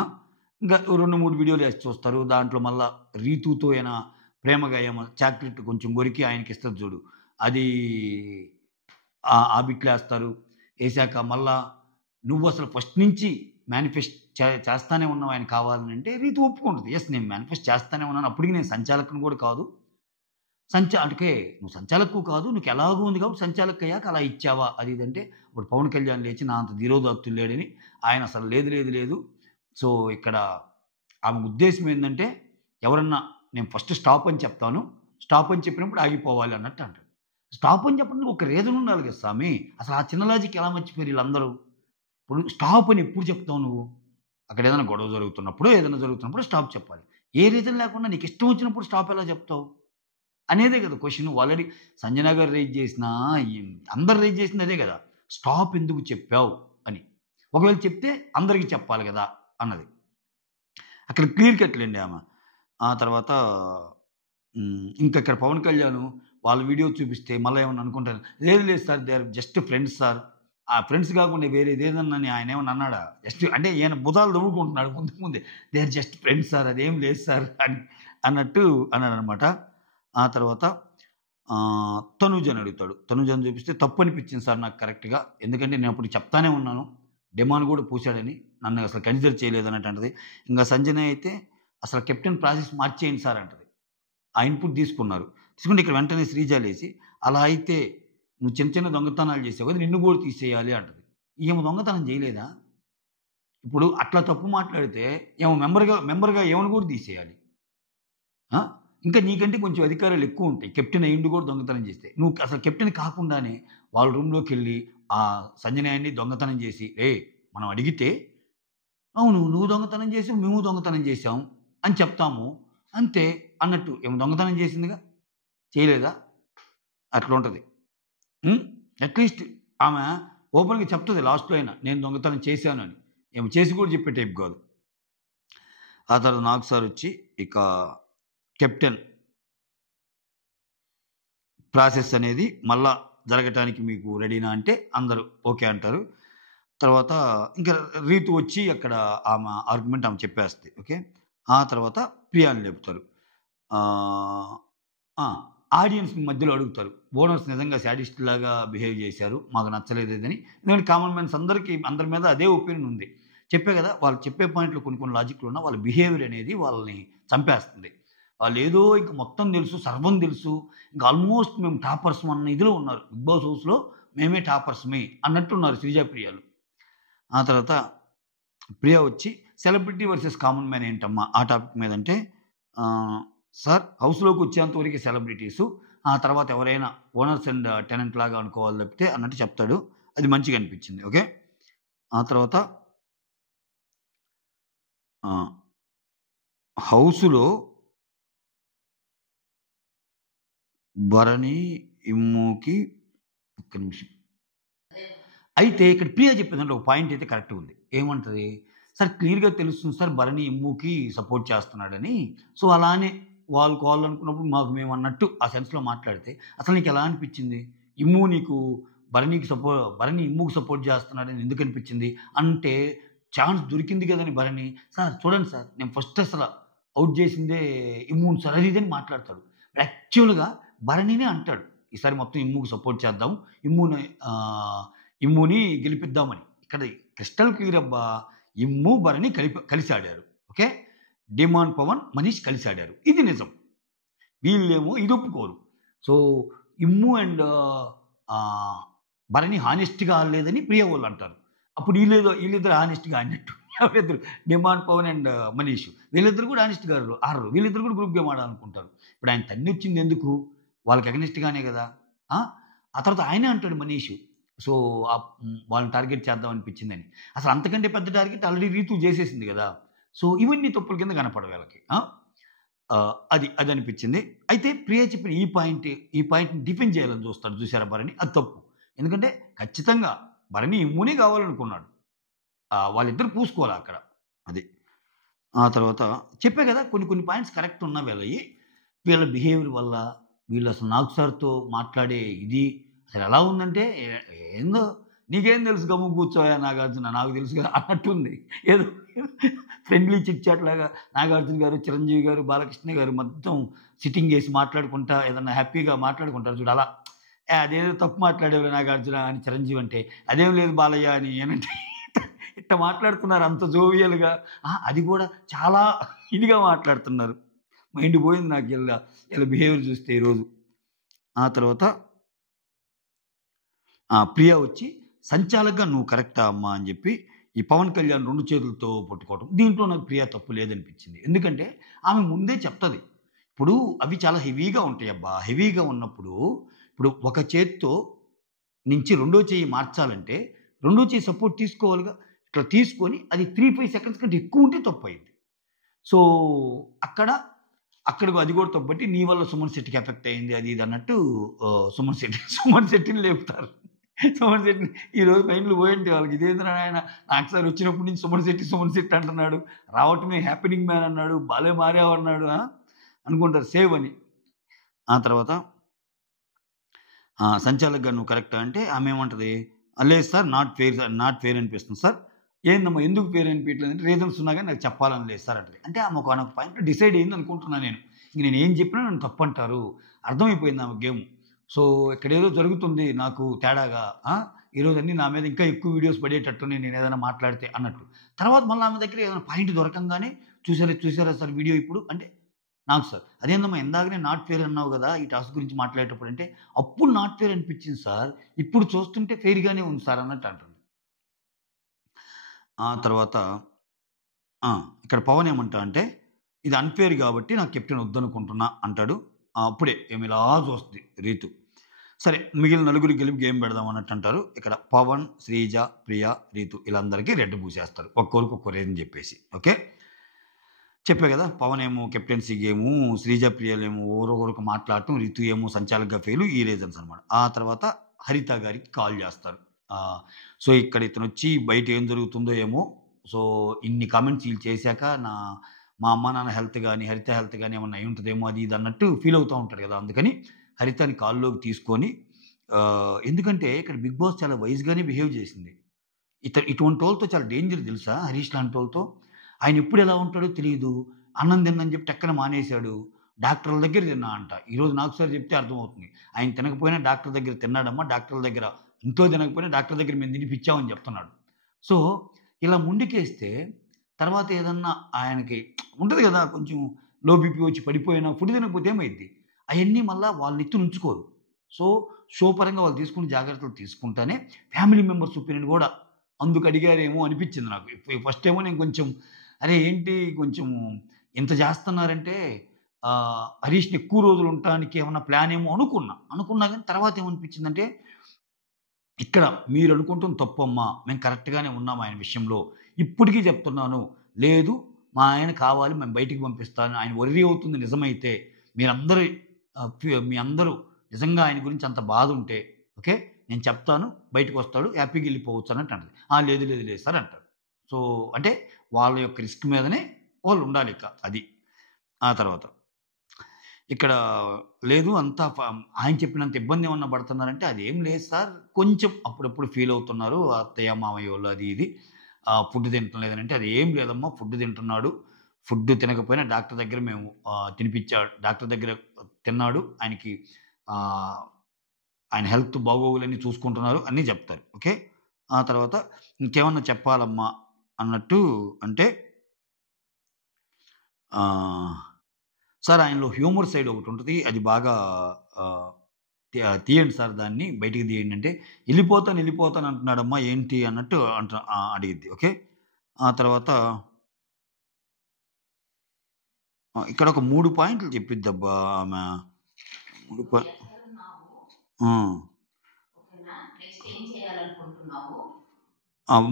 ఇంకా 2, 3 వీడియోలేసి చూస్తారు. దాంట్లో మళ్ళా రీతూతో ఈయన ప్రేమగా ఏమో చాక్లెట్ కొంచెం కొరికి ఆయనకిస్తది జూడు. అది ఆ బిట్లేస్తారు. ఏసాక మళ్ళా నువ్వసలు ఫస్ట్ నుంచి మేనిఫెస్ట్ చేస్తానే ఉన్నావు ఆయన కావాలనంటే రీతు ఒప్పుకుంటది. యెస్ నేను మేనిఫెస్ట్ చేస్తానే ఉన్నాను. అప్పటికి నేను సంచాలకుడిని గూడా కాదు. అందుకే నువ్వు సంచాలకువు కాదు. నీకెలాగో ఉంది కాబట్టి సంచాలకయ్యాక అలా ఇచ్చావా? అది ఇది అంటే, ఇప్పుడు 'పవన్ కళ్యాణ్' లేచి నా అంత ధీరోదాత్తుడు లేడని, ఆయన అసలు లేదు, లేదు, లేదు. సో, ఇక్కడ ఆమె ఉద్దేశ్యం ఏందంటే, ఎవరన్నా నేను ఫస్ట్ స్టాప్ అని చెప్తాను. స్టాప్ అని చెప్పినప్పుడు ఆగిపోవాలి అన్నట్టు అంటాడు. స్టాప్ అని చెప్పడానికి ఒక రీజన్ ఉండాలి కదా సామి. అసలు ఆ చిన్న లాజిక్ ఎలా మర్చిపోయారు ఈళ్ళందరూ? ఇప్పుడు స్టాప్ అని ఎప్పుడు చెప్తావు నువ్వు? అక్కడ ఏదైనా గొడవ జరుగుతున్నప్పుడు, ఏదైనా జరుగుతున్నప్పుడు స్టాప్ చెప్పాలి. ఏ రీజన్ లేకుండా నీకిష్టం వచ్చినప్పుడు స్టాప్ ఎలా చెప్తావు? అనేదే కదా క్వెషన్. ఆల్రెడీ సంజన గారు రైజ్ చేసినా, ఈ అందరూ రైజ్ చేసింది అదే గదా! స్టాప్ ఎందుకు చెప్పావు అని. ఒకవేళ చెప్తే అందరికి చెప్పాలి గదా! అన్నది. అక్కడ క్లియర్ కట్‌లెండి ఆమె. ఆ తర్వాత ఇంకక్కడ పవన్ కళ్యాణ్ వాళ్ళ వీడియో చూపిస్తే మళ్ళా ఏమన్నా అనుకుంటారు. లేదు లేదు sir they are just friends sir. ఆ ఫ్రెండ్స్ కాకుండా వేరేదేదన్నాని ఆయనేమన్నా అన్నాడా? జస్ట్ అంటే ఈయన భుజాలు తవ్వుకుంటున్నాడు ముందు ముందే. They are just friends sir అదేం లేదు సార్ అన్నట్టు అన్నాడనమాట. ఆ తర్వాత తనూజని అడుగుతాడు. తనూజని చూపిస్తే తప్పనిపించింది సార్ నాకు కరెక్ట్‌గా. ఎందుకంటే నేనప్పుడు చెప్తానే ఉన్నాను. డిమాండ్ గూడా పూసాడని. నన్ను అసలు కన్సిడర్ చేయలేదన్నట్టు అంటది. ఇంగా సంజన అయితే అసలు కెప్టెన్ ప్రాసెస్ మార్చేయండి సార్ అంటది. ఆ ఇన్‌పుట్ తీసుకున్నారు. తీసుకుంటే ఇక్కడ వెంటనే శ్రీజ లేసి, అలా అయితే నువ్వు చిన్న చిన్న దొంగతనాలు చేసావు కదా! నిన్ను గూడా తీసేయాలి అంటది. ఈమె దొంగతనం చేయలేదా? ఇప్పుడు అట్లా తప్పు మాట్లాడితే ఈమె మెంబర్‌గా ఈమెను గూడా తీసేయాలి. ఆ! ఇంకా నీకంటే కొంచెం అధికారాలు ఎక్కువుంటాయి. కెప్టెన్ అయ్యుండి కూడా దొంగతనం చేస్తే. నువ్వు అసలు కెప్టెన్ కాకుండానే వాళ్ళ రూమ్‌లోకెళ్ళి సంజనయాన్ని దొంగతనం చేసి, "ఏయ్! మనం అడిగితే, అవును నువ్వు దొంగతనం చేసావు, మేము దొంగతనం చేశాం అని చెప్తాము. అంతే" అన్నట్టు. ఈమె దొంగతనం చేసిందిగా. చేయలేదా? అట్లుంటది. హ్మ్. అట్‌లీస్ట్ ఆమె ఓపెన్‌గా చెప్తది లాస్ట్‌లో అయినా. నేను దొంగతనం చేశానని. ఈమె చేసి కూడా చెప్పే టైప్ గాదు. ఆ తర్వాత నాగ్ సారొచ్చి ఇక కెప్టెన్ ప్రాసెస్ అనేది మళ్ళా జరగటానికి మీకు రెడీనా అంటే అందరూ ఓకే అంటారు. తర్వాత ఇంకా రీతు వచ్చి అక్కడ ఆమె చెప్పేస్తది. ఓకే. ఆ తర్వాత ప్రియాని లేపుతారు. ఆహ్, ఆ! ఆడియన్స్‌ని మధ్యలో అడుగుతారు. ఓనర్స్ నిజంగా శాడిస్ట్‌లాగా బిహేవ్ చేశారు. మాకు నచ్చలేదు ఇదని. ఎందుకంటే కామన్ మ్యాన్స్ అందరి మీద అదే ఒపీనియన్ ఉంది. చెప్పా గదా! వాళ్ళు చెప్పే పాయింట్‌లో కొన్ని కొన్ని లాజిక్‌లున్నా వాళ్ళ బిహేవియర్ అనేది వాళ్ళని చంపేస్తుంది. వాళ్ళేదో ఇంక మొత్తం తెలుసు, సర్వం తెలుసు. ఇంక ఆల్‌మోస్ట్ మేము టాపర్స్ అన్న ఇదిలో ఉన్నారు. 'బిగ్ బాస్' హౌస్‌లో మేమే టాపర్స్‌మి అన్నట్టున్నారు శ్రీజ, ప్రియాలు. ఆ తర్వాత ప్రియా వచ్చి సెలబ్రిటీ వర్సెస్ కామన్ మ్యాన్ ఏంటమ్మా? ఆ టాపిక్ మీదంటే ఆహ్, సార్ హౌస్‌లోకి వచ్చేంత వరకే సెలబ్రిటీసు. ఆ తర్వాత ఎవరైనా ఓనర్స్ అండ్ టెనెంట్ లాగా అనుకోవాలి తప్పితే అన్నట్టు చెప్తాడు. అది మంచిగా అనిపించింది. ఓకే. ఆ తర్వాత ఆహ్, హౌస్‌లో భరణి ఇమ్ముకి ఒక్క నిమిషం. అయితే ఇక్కడ ప్రియా చెప్పిందంటే ఒక పాయింట్ అయితే కరెక్ట్గా ఉంది. ఏమంటది, సార్ క్లియర్గా తెలుస్తుంది సార్ భరణి ఇమ్ముకి సపోర్ట్ చేస్తున్నాడని. సో అలానే వాళ్ళు కావాలనుకున్నప్పుడు మాకు మేము అన్నట్టు ఆ సెన్స్లో మాట్లాడితే అసలు నీకు ఎలా అనిపించింది? ఇమ్ము నీకు భరణి ఇమ్ముకి సపోర్ట్ చేస్తున్నాడని ఎందుకు అనిపించింది అంటే, ఛాన్స్ దొరికింది కదని భరణి, సార్ చూడండి సార్ నేను ఫస్ట్ అసలు అవుట్ చేసిందే ఇమ్ముని సార్ అది ఇదని మాట్లాడతాడు. యాక్చువల్గా భరణినే అంటాడు ఈసారి మొత్తం ఇమ్ముకి సపోర్ట్ చేద్దాం, ఇమ్ముని ఇమ్ముని గెలిపిద్దామని. ఇక్కడ క్రిస్టల్ క్లియర్ అబ్బా. ఇమ్ము భరణి కలిసి ఆడారు. ఓకే, డిమాండ్ పవన్ మనీష్ కలిసి ఆడారు, ఇది నిజం. వీళ్ళేమో ఇది ఒప్పుకోరు. సో ఇమ్ము అండ్ భరణి హానెస్ట్గా ఆడలేదని ప్రియ వాళ్ళు అంటారు. అప్పుడు వీళ్ళిద్దరు హానెస్ట్గా ఆడినట్టు. ఎవరిద్దరు, డిమాండ్ పవన్ అండ్ మనీష్, వీళ్ళిద్దరు కూడా హానెస్ట్గా ఆడరు. వీళ్ళిద్దరు కూడా గ్రూప్ గేమ్ ఆడాలనుకుంటారు. ఇప్పుడు ఆయన తన్ని వచ్చింది ఎందుకు, వాళ్ళకి అగనెస్ట్గానే కదా. ఆ తర్వాత ఆయనే అంటాడు మనీష్, సో వాళ్ళని టార్గెట్ చేద్దాం అనిపించిందని. అసలు అంతకంటే పెద్ద టార్గెట్ ఆల్రెడీ రీతు చేసేసింది కదా. సో ఇవన్నీ తప్పుల కింద కనపడవు వీళ్ళకి. అది అనిపించింది. అయితే ప్రియ చెప్పిన ఈ పాయింట్ని డిఫెండ్ చేయాలని చూశారా భరణి, అది తప్పు. ఎందుకంటే ఖచ్చితంగా భరణి ఇమ్మునే కావాలనుకున్నాడు. వాళ్ళిద్దరు పూసుకోవాలి అక్కడ. అది ఆ తర్వాత చెప్పే కదా కొన్ని పాయింట్స్ కరెక్ట్ ఉన్నా వీళ్ళ బిహేవియర్ వల్ల, వీళ్ళు అసలు నాగ్ సార్తో మాట్లాడే ఇది అసలు ఎలా ఉందంటే, ఏందో నీకేం తెలుసు గమ్ము కూర్చోయా నాగార్జున, నాకు తెలుసు కదా అన్నట్టుంది. ఏదో ఫ్రెండ్లీ చిట్ చాట్ లాగా నాగార్జున గారు, చిరంజీవి గారు, బాలకృష్ణ గారు మొత్తం సిట్టింగ్ వేసి మాట్లాడుకుంటా ఏదన్నా హ్యాపీగా మాట్లాడుకుంటారు చూడు, అలా. అదేదో తప్పు మాట్లాడేవారు నాగార్జున అని చిరంజీవి అంటే, అదేం లేదు బాలయ్య అని ఏనంటే ఇట్లా మాట్లాడుతున్నారు అంత జోవియల్గా. అది కూడా చాలా ఇదిగా మాట్లాడుతున్నారు. మైండ్ పోయింది నాకు ఇలా బిహేవియర్ చూస్తే ఈరోజు. ఆ తర్వాత ప్రియా వచ్చి సంచాలకుగా నువ్వు కరెక్టా అమ్మా అని చెప్పి ఈ పవన్ కళ్యాణ్ 2 చేతులతో పట్టుకోవడం, దీంట్లో నాకు ప్రియా తప్పు లేదనిపించింది. ఎందుకంటే ఆమె ముందే చెప్తుంది, ఇప్పుడు అవి చాలా హెవీగా ఉంటాయి అబ్బా. హెవీగా ఉన్నప్పుడు ఇప్పుడు ఒక చేత్తో నుంచి రెండో చెయ్యి మార్చాలంటే రెండో చెయ్యి సపోర్ట్ తీసుకోవాలిగా. ఇట్లా తీసుకొని అది 3-5 సెకండ్స్ కంటే ఎక్కువ ఉంటే తప్పు అయింది. సో అక్కడికి అది కూడా తప్పబట్టి నీ వల్ల సుమన్ శెట్టికి ఎఫెక్ట్ అయింది అది ఇది అన్నట్టు సుమన్ శెట్టిని లేపుతారు. సుమన్ శెట్టిని ఈరోజు మైండ్లు పోయింది వాళ్ళకి. ఇదేంద్ర ఆయన నాకు సార్ వచ్చినప్పటి నుంచి సుమన్ శెట్టి అంటున్నాడు, రావటమే హ్యాపీనింగ్ మ్యాన్ అన్నాడు, బాలే మారావు అన్నాడు అనుకుంటారు సేవ్ అని. ఆ తర్వాత సంచాలకుగా నువ్వు కరెక్టా అంటే ఆమె ఏమంటుంది, లేదు సార్ నాట్ ఫెయిర్ అనిపిస్తుంది సార్. ఏందమ్మా ఎందుకు ఫెయిర్ అనిపించలేదు అంటే, రీజన్స్ ఉన్నా కానీ నాకు చెప్పాలని లేదు సార్ అంటే. అంటే ఆమె ఒక పాయింట్ డిసైడ్ అయింది అనుకుంటున్నాను నేను. ఇంక నేను ఏం చెప్పినా నన్ను తప్పు అంటారు, అర్థమైపోయింది ఆమె గేమ్. సో ఇక్కడేదో జరుగుతుంది నాకు తేడాగా, ఈరోజు అన్నీ నా మీద ఇంకా ఎక్కువ వీడియోస్ పడేటట్టు నేను ఏదైనా మాట్లాడితే అన్నట్టు. తర్వాత మళ్ళీ ఆమె దగ్గర ఏదైనా పాయింట్ దొరకంగానే చూసారా సార్ వీడియో ఇప్పుడు అంటే, నాకు సార్ అదేందమ్మా ఇందాకనే నాట్ ఫెయిర్ అన్నావు కదా ఈ టాస్క్ గురించి మాట్లాడేటప్పుడు అంటే, అప్పుడు నాట్ ఫెయిర్ అనిపించింది సార్, ఇప్పుడు చూస్తుంటే ఫెయిర్గానే ఉంది సార్ అన్నట్టు అంటుంది. ఆ తర్వాత ఇక్కడ పవన్ ఏమంటా అంటే, ఇది అన్ఫేర్ కాబట్టి నాకు కెప్టెన్ వద్దనుకుంటున్నా అంటాడు. అప్పుడే ఏమి ఇలా చూస్తుంది రీతు. సరే మిగిలిన నలుగురికి గెలిపి గేమ్ పెడదాం అన్నట్టు అంటారు. ఇక్కడ పవన్, శ్రీజ, ప్రియ, రీతు వీళ్ళందరికీ రెడ్ పూసేస్తారు, ఒక్కొక్కరికి ఒక్కో రీజన్ చెప్పేసి. ఓకే, చెప్పే కదా, పవన్ ఏమో కెప్టెన్సీ గేము, శ్రీజ, ప్రియలేమో ఓరొకరికి మాట్లాడటం, రీతు ఏమో సంచాలకుగా ఫెయిల్, ఈ రీజన్స్ అనమాట. ఆ తర్వాత హరిత గారికి కాల్ చేస్తారు. సో ఇక్కడ ఇతను వచ్చి బయట ఏం జరుగుతుందో ఏమో, సో ఇన్ని కామెంట్స్ వీళ్ళు చేశాక మా అమ్మ నాన్న హెల్త్ కానీ హరిత హెల్త్ కానీ ఏమన్నా అయి ఉంటుందేమో అది ఇది అన్నట్టు ఫీల్ అవుతూ ఉంటాడు కదా. అందుకని హరితని కాల్లోకి తీసుకొని, ఎందుకంటే ఇక్కడ బిగ్ బాస్ చాలా వైజ్గానే బిహేవ్ చేసింది. ఇటువంటి వాళ్ళతో చాలా డేంజర్ తెలుసా, హరీష్ లాంటి వాళ్ళతో. ఆయన ఎప్పుడు ఎలా ఉంటాడో తెలియదు. అన్నం తిన్నని చెప్పి టక్కన మానేశాడు, డాక్టర్ల దగ్గర తిన్నా అంట. ఈరోజు నాకు సార్ చెప్తే అర్థమవుతుంది, ఆయన తినకపోయినా డాక్టర్ దగ్గర తిన్నాడమ్మా, డాక్టర్ల దగ్గర ఇంట్లో తినకపోయినా డాక్టర్ దగ్గర మేము తినిపించామని చెప్తున్నాడు. సో ఇలా ముందుకేస్తే తర్వాత ఏదన్నా ఆయనకి ఉంటుంది కదా, కొంచెం లో బీపీ వచ్చి పడిపోయినా ఫుడ్ తినకపోతే ఏమైద్ది, అవన్నీ మళ్ళీ వాళ్ళ నెత్తిన ఉంచుకోరు. సో షో పరంగా వాళ్ళు తీసుకుని జాగ్రత్తలు తీసుకుంటానే ఫ్యామిలీ మెంబర్స్ ఒపీనియన్ కూడా అందుకు అడిగారేమో అనిపించింది నాకు. ఫస్ట్ ఏమో నేను కొంచెం అరే ఏంటి కొంచెం ఇంత చేస్తున్నారంటే హరీష్ని ఎక్కువ రోజులు ఉండటానికి ఏమన్నా ప్లాన్ ఏమో అనుకున్నా కానీ తర్వాత ఏమనిపించిందంటే, ఇక్కడ మీరు అనుకుంటున్న తప్పమ్మా, మేము కరెక్ట్గానే ఉన్నాం ఆయన విషయంలో, ఇప్పటికీ చెప్తున్నాను, లేదు మా ఆయన కావాలి మేము బయటికి పంపిస్తాను, ఆయన వర్రీ అవుతుంది నిజమైతే మీరందరూ మీ అందరూ నిజంగా ఆయన గురించి అంత బాధ ఉంటే ఓకే నేను చెప్తాను బయటకు వస్తాడు హ్యాపీగా వెళ్ళిపోవచ్చు అన్నట్టు అంటది. లేదు లేదు లేదు సార్ అంటాడు. సో అంటే వాళ్ళ యొక్క రిస్క్ మీదనే వాళ్ళు ఉండాలి ఇక అది. ఆ తర్వాత ఇక్కడ లేదు అంతా ఆయన చెప్పినంత ఇబ్బంది ఏమన్నా పడుతున్నారంటే అదేం లేదు సార్. కొంచెం అప్పుడప్పుడు ఫీల్ అవుతున్నారు అత్తయ్య, మామయ్య వోళ్ళు అది ఇది. ఫుడ్ తినటం లేదనంటే అది ఏం లేదమ్మా ఫుడ్ తింటున్నాడు. ఫుడ్ తినకపోయినా డాక్టర్ దగ్గర మేము డాక్టర్ దగ్గర తిన్నాడు. ఆయనకి ఆహ్, ఆయన హెల్త్ బాగోగులన్నీ చూసుకుంటున్నారు అన్నీ చెప్తారు. ఓకే. ఆ తర్వాత ఇంకేమన్నా చెప్పాలమ్మా అన్నట్టు అంటే ఆహ్ సార్ ఆయనలో హ్యూమర్ సైడ్ ఒకటుంటది. అది బాగా ఆహ్, తీయండి సార్ దాన్ని బయటికి తీయండి అంటే, ఎళ్ళిపోతాను అంటున్నాడమ్మా ఏంటి అన్నట్టు అడిగిద్ది. ఓకే. ఆ తర్వాత ఇక్కడ ఒక 3 పాయింట్లు చెప్పిద్దబ్బా ఆమె. 3 పా ఆ!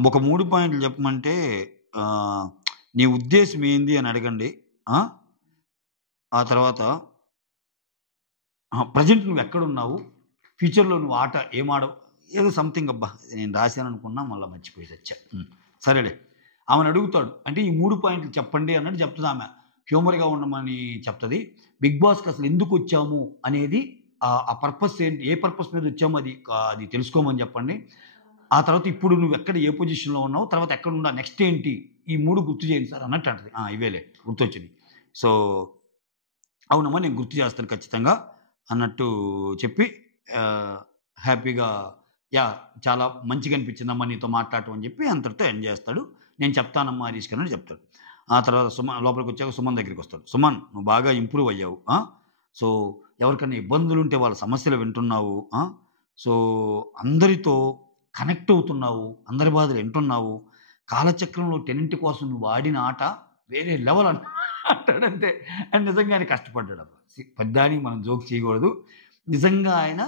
ఒక 3 పాయింట్లు చెప్పమంటే ఆహ్, నీ ఉద్దేశ్యం ఏంది అని అడగండి. ఆ! ఆ తర్వాత ప్రెజెంట్ నువ్వెక్కడున్నావు? ఫ్యూచర్‌లో నువ్వు ఆట ఏం ఆడవు? ఏదో సంథింగ్ అబ్బా! నేను రాశాననుకున్నా మళ్ళా మర్చిపోయి సచ్చా. సరేలే. ఆమెనడుగుతాడు. అంటే ఈ 3 పాయింట్లు చెప్పండి అన్నట్టు చెప్తదామె. హ్యూమర్‌గా ఉండమని చెప్తది. బిగ్ బాస్‌కి అసలు ఎందుకొచ్చాము అనేది ఆ పర్పస్ ఏంటి? ఏ పర్పస్ మీద వచ్చామో అది తెలుసుకోమని చెప్పండి. ఆ తర్వాత ఇప్పుడు నువ్వెక్కడ ఏ పొజిషన్‌లో ఉన్నావు? తర్వాత ఎక్కడున్నా నెక్స్ట్ ఏంటి? ఈ 3 గుర్తు చేయండి సార్ అన్నట్టు అంటది. ఇవేలే గుర్తొచ్చినియి. సో, అవునమ్మా నేను గుర్తు చేస్తాను ఖచ్చితంగా అన్నట్టు చెప్పి ఆహ్, హ్యాపీగా యాహ్! చాలా మంచిగా అనిపించిందమ్మా నీతో మాట్లాడటం అని చెప్పి అంతటితో ఎండ్ చేస్తాడు. నేను చెప్తానమ్మా హరీష్‌కి అని చెప్తాడు. ఆ తర్వాత లోపలికొచ్చాక సుమన్ దగ్గరికొస్తాడు. సుమన్ నువ్వు బాగా ఇంప్రూవ్ అయ్యావు. సో, ఎవరికైనా ఇబ్బందులుంటే వాళ్ళ సమస్యలు వింటున్నావు. సో, అందరితో కనెక్ట్ అవుతున్నావు. అందరి బాధలు వింటున్నావు. కాలచక్రంలో టెనెంట్ కోసం నువ్వు ఆడిన ఆట వేరే లెవెల్ అంటాడంతే. అండ్ నిజంగా ఆయన కష్టపడ్డాడబ్బా. పెద్దానికి మనం జోక్ చేయకూడదు. నిజంగా ఆయన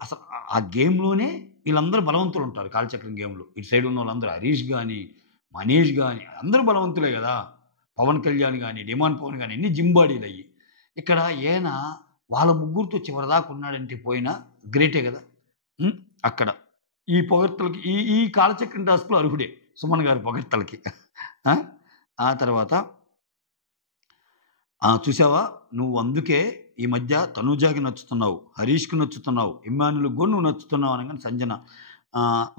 అసలు ఆ గేమ్‌లోనే వీళ్ళందరూ బలవంతులుంటారు కాలచక్రం గేమ్‌లో. ఇటు సైడ్ ఉన్నోళ్ళందరూ హరీష్ గాని, మనీష్ గాని అందరూ బలవంతులే గదా! పవన్ కళ్యాణ్ గాని, డిమాండ్ పవన్ గాని అన్ని జిమ్ బాడీలయ్యి. ఇక్కడ ఈయన వాళ్ళ ముగ్గురితో చివరిదాకా ఉన్నాడంటే పోయినా గ్రేటే గదా! హ్మ్. అక్కడ ఈ పొగడ్తలకి ఈ ఈ కాలచక్రం టాస్క్‌లో అర్హుడే సుమన్ గారి పొగడ్తలకి. ఆ! ఆ తర్వాత చూసావా నువ్వు అందుకే ఈ మధ్య తనూజాకి నచ్చుతున్నావు, హరీష్‌కి నచ్చుతున్నావు, ఇమ్మానుల్‌కి గూడా నువ్వు నచ్చుతున్నావు అనంగానే సంజన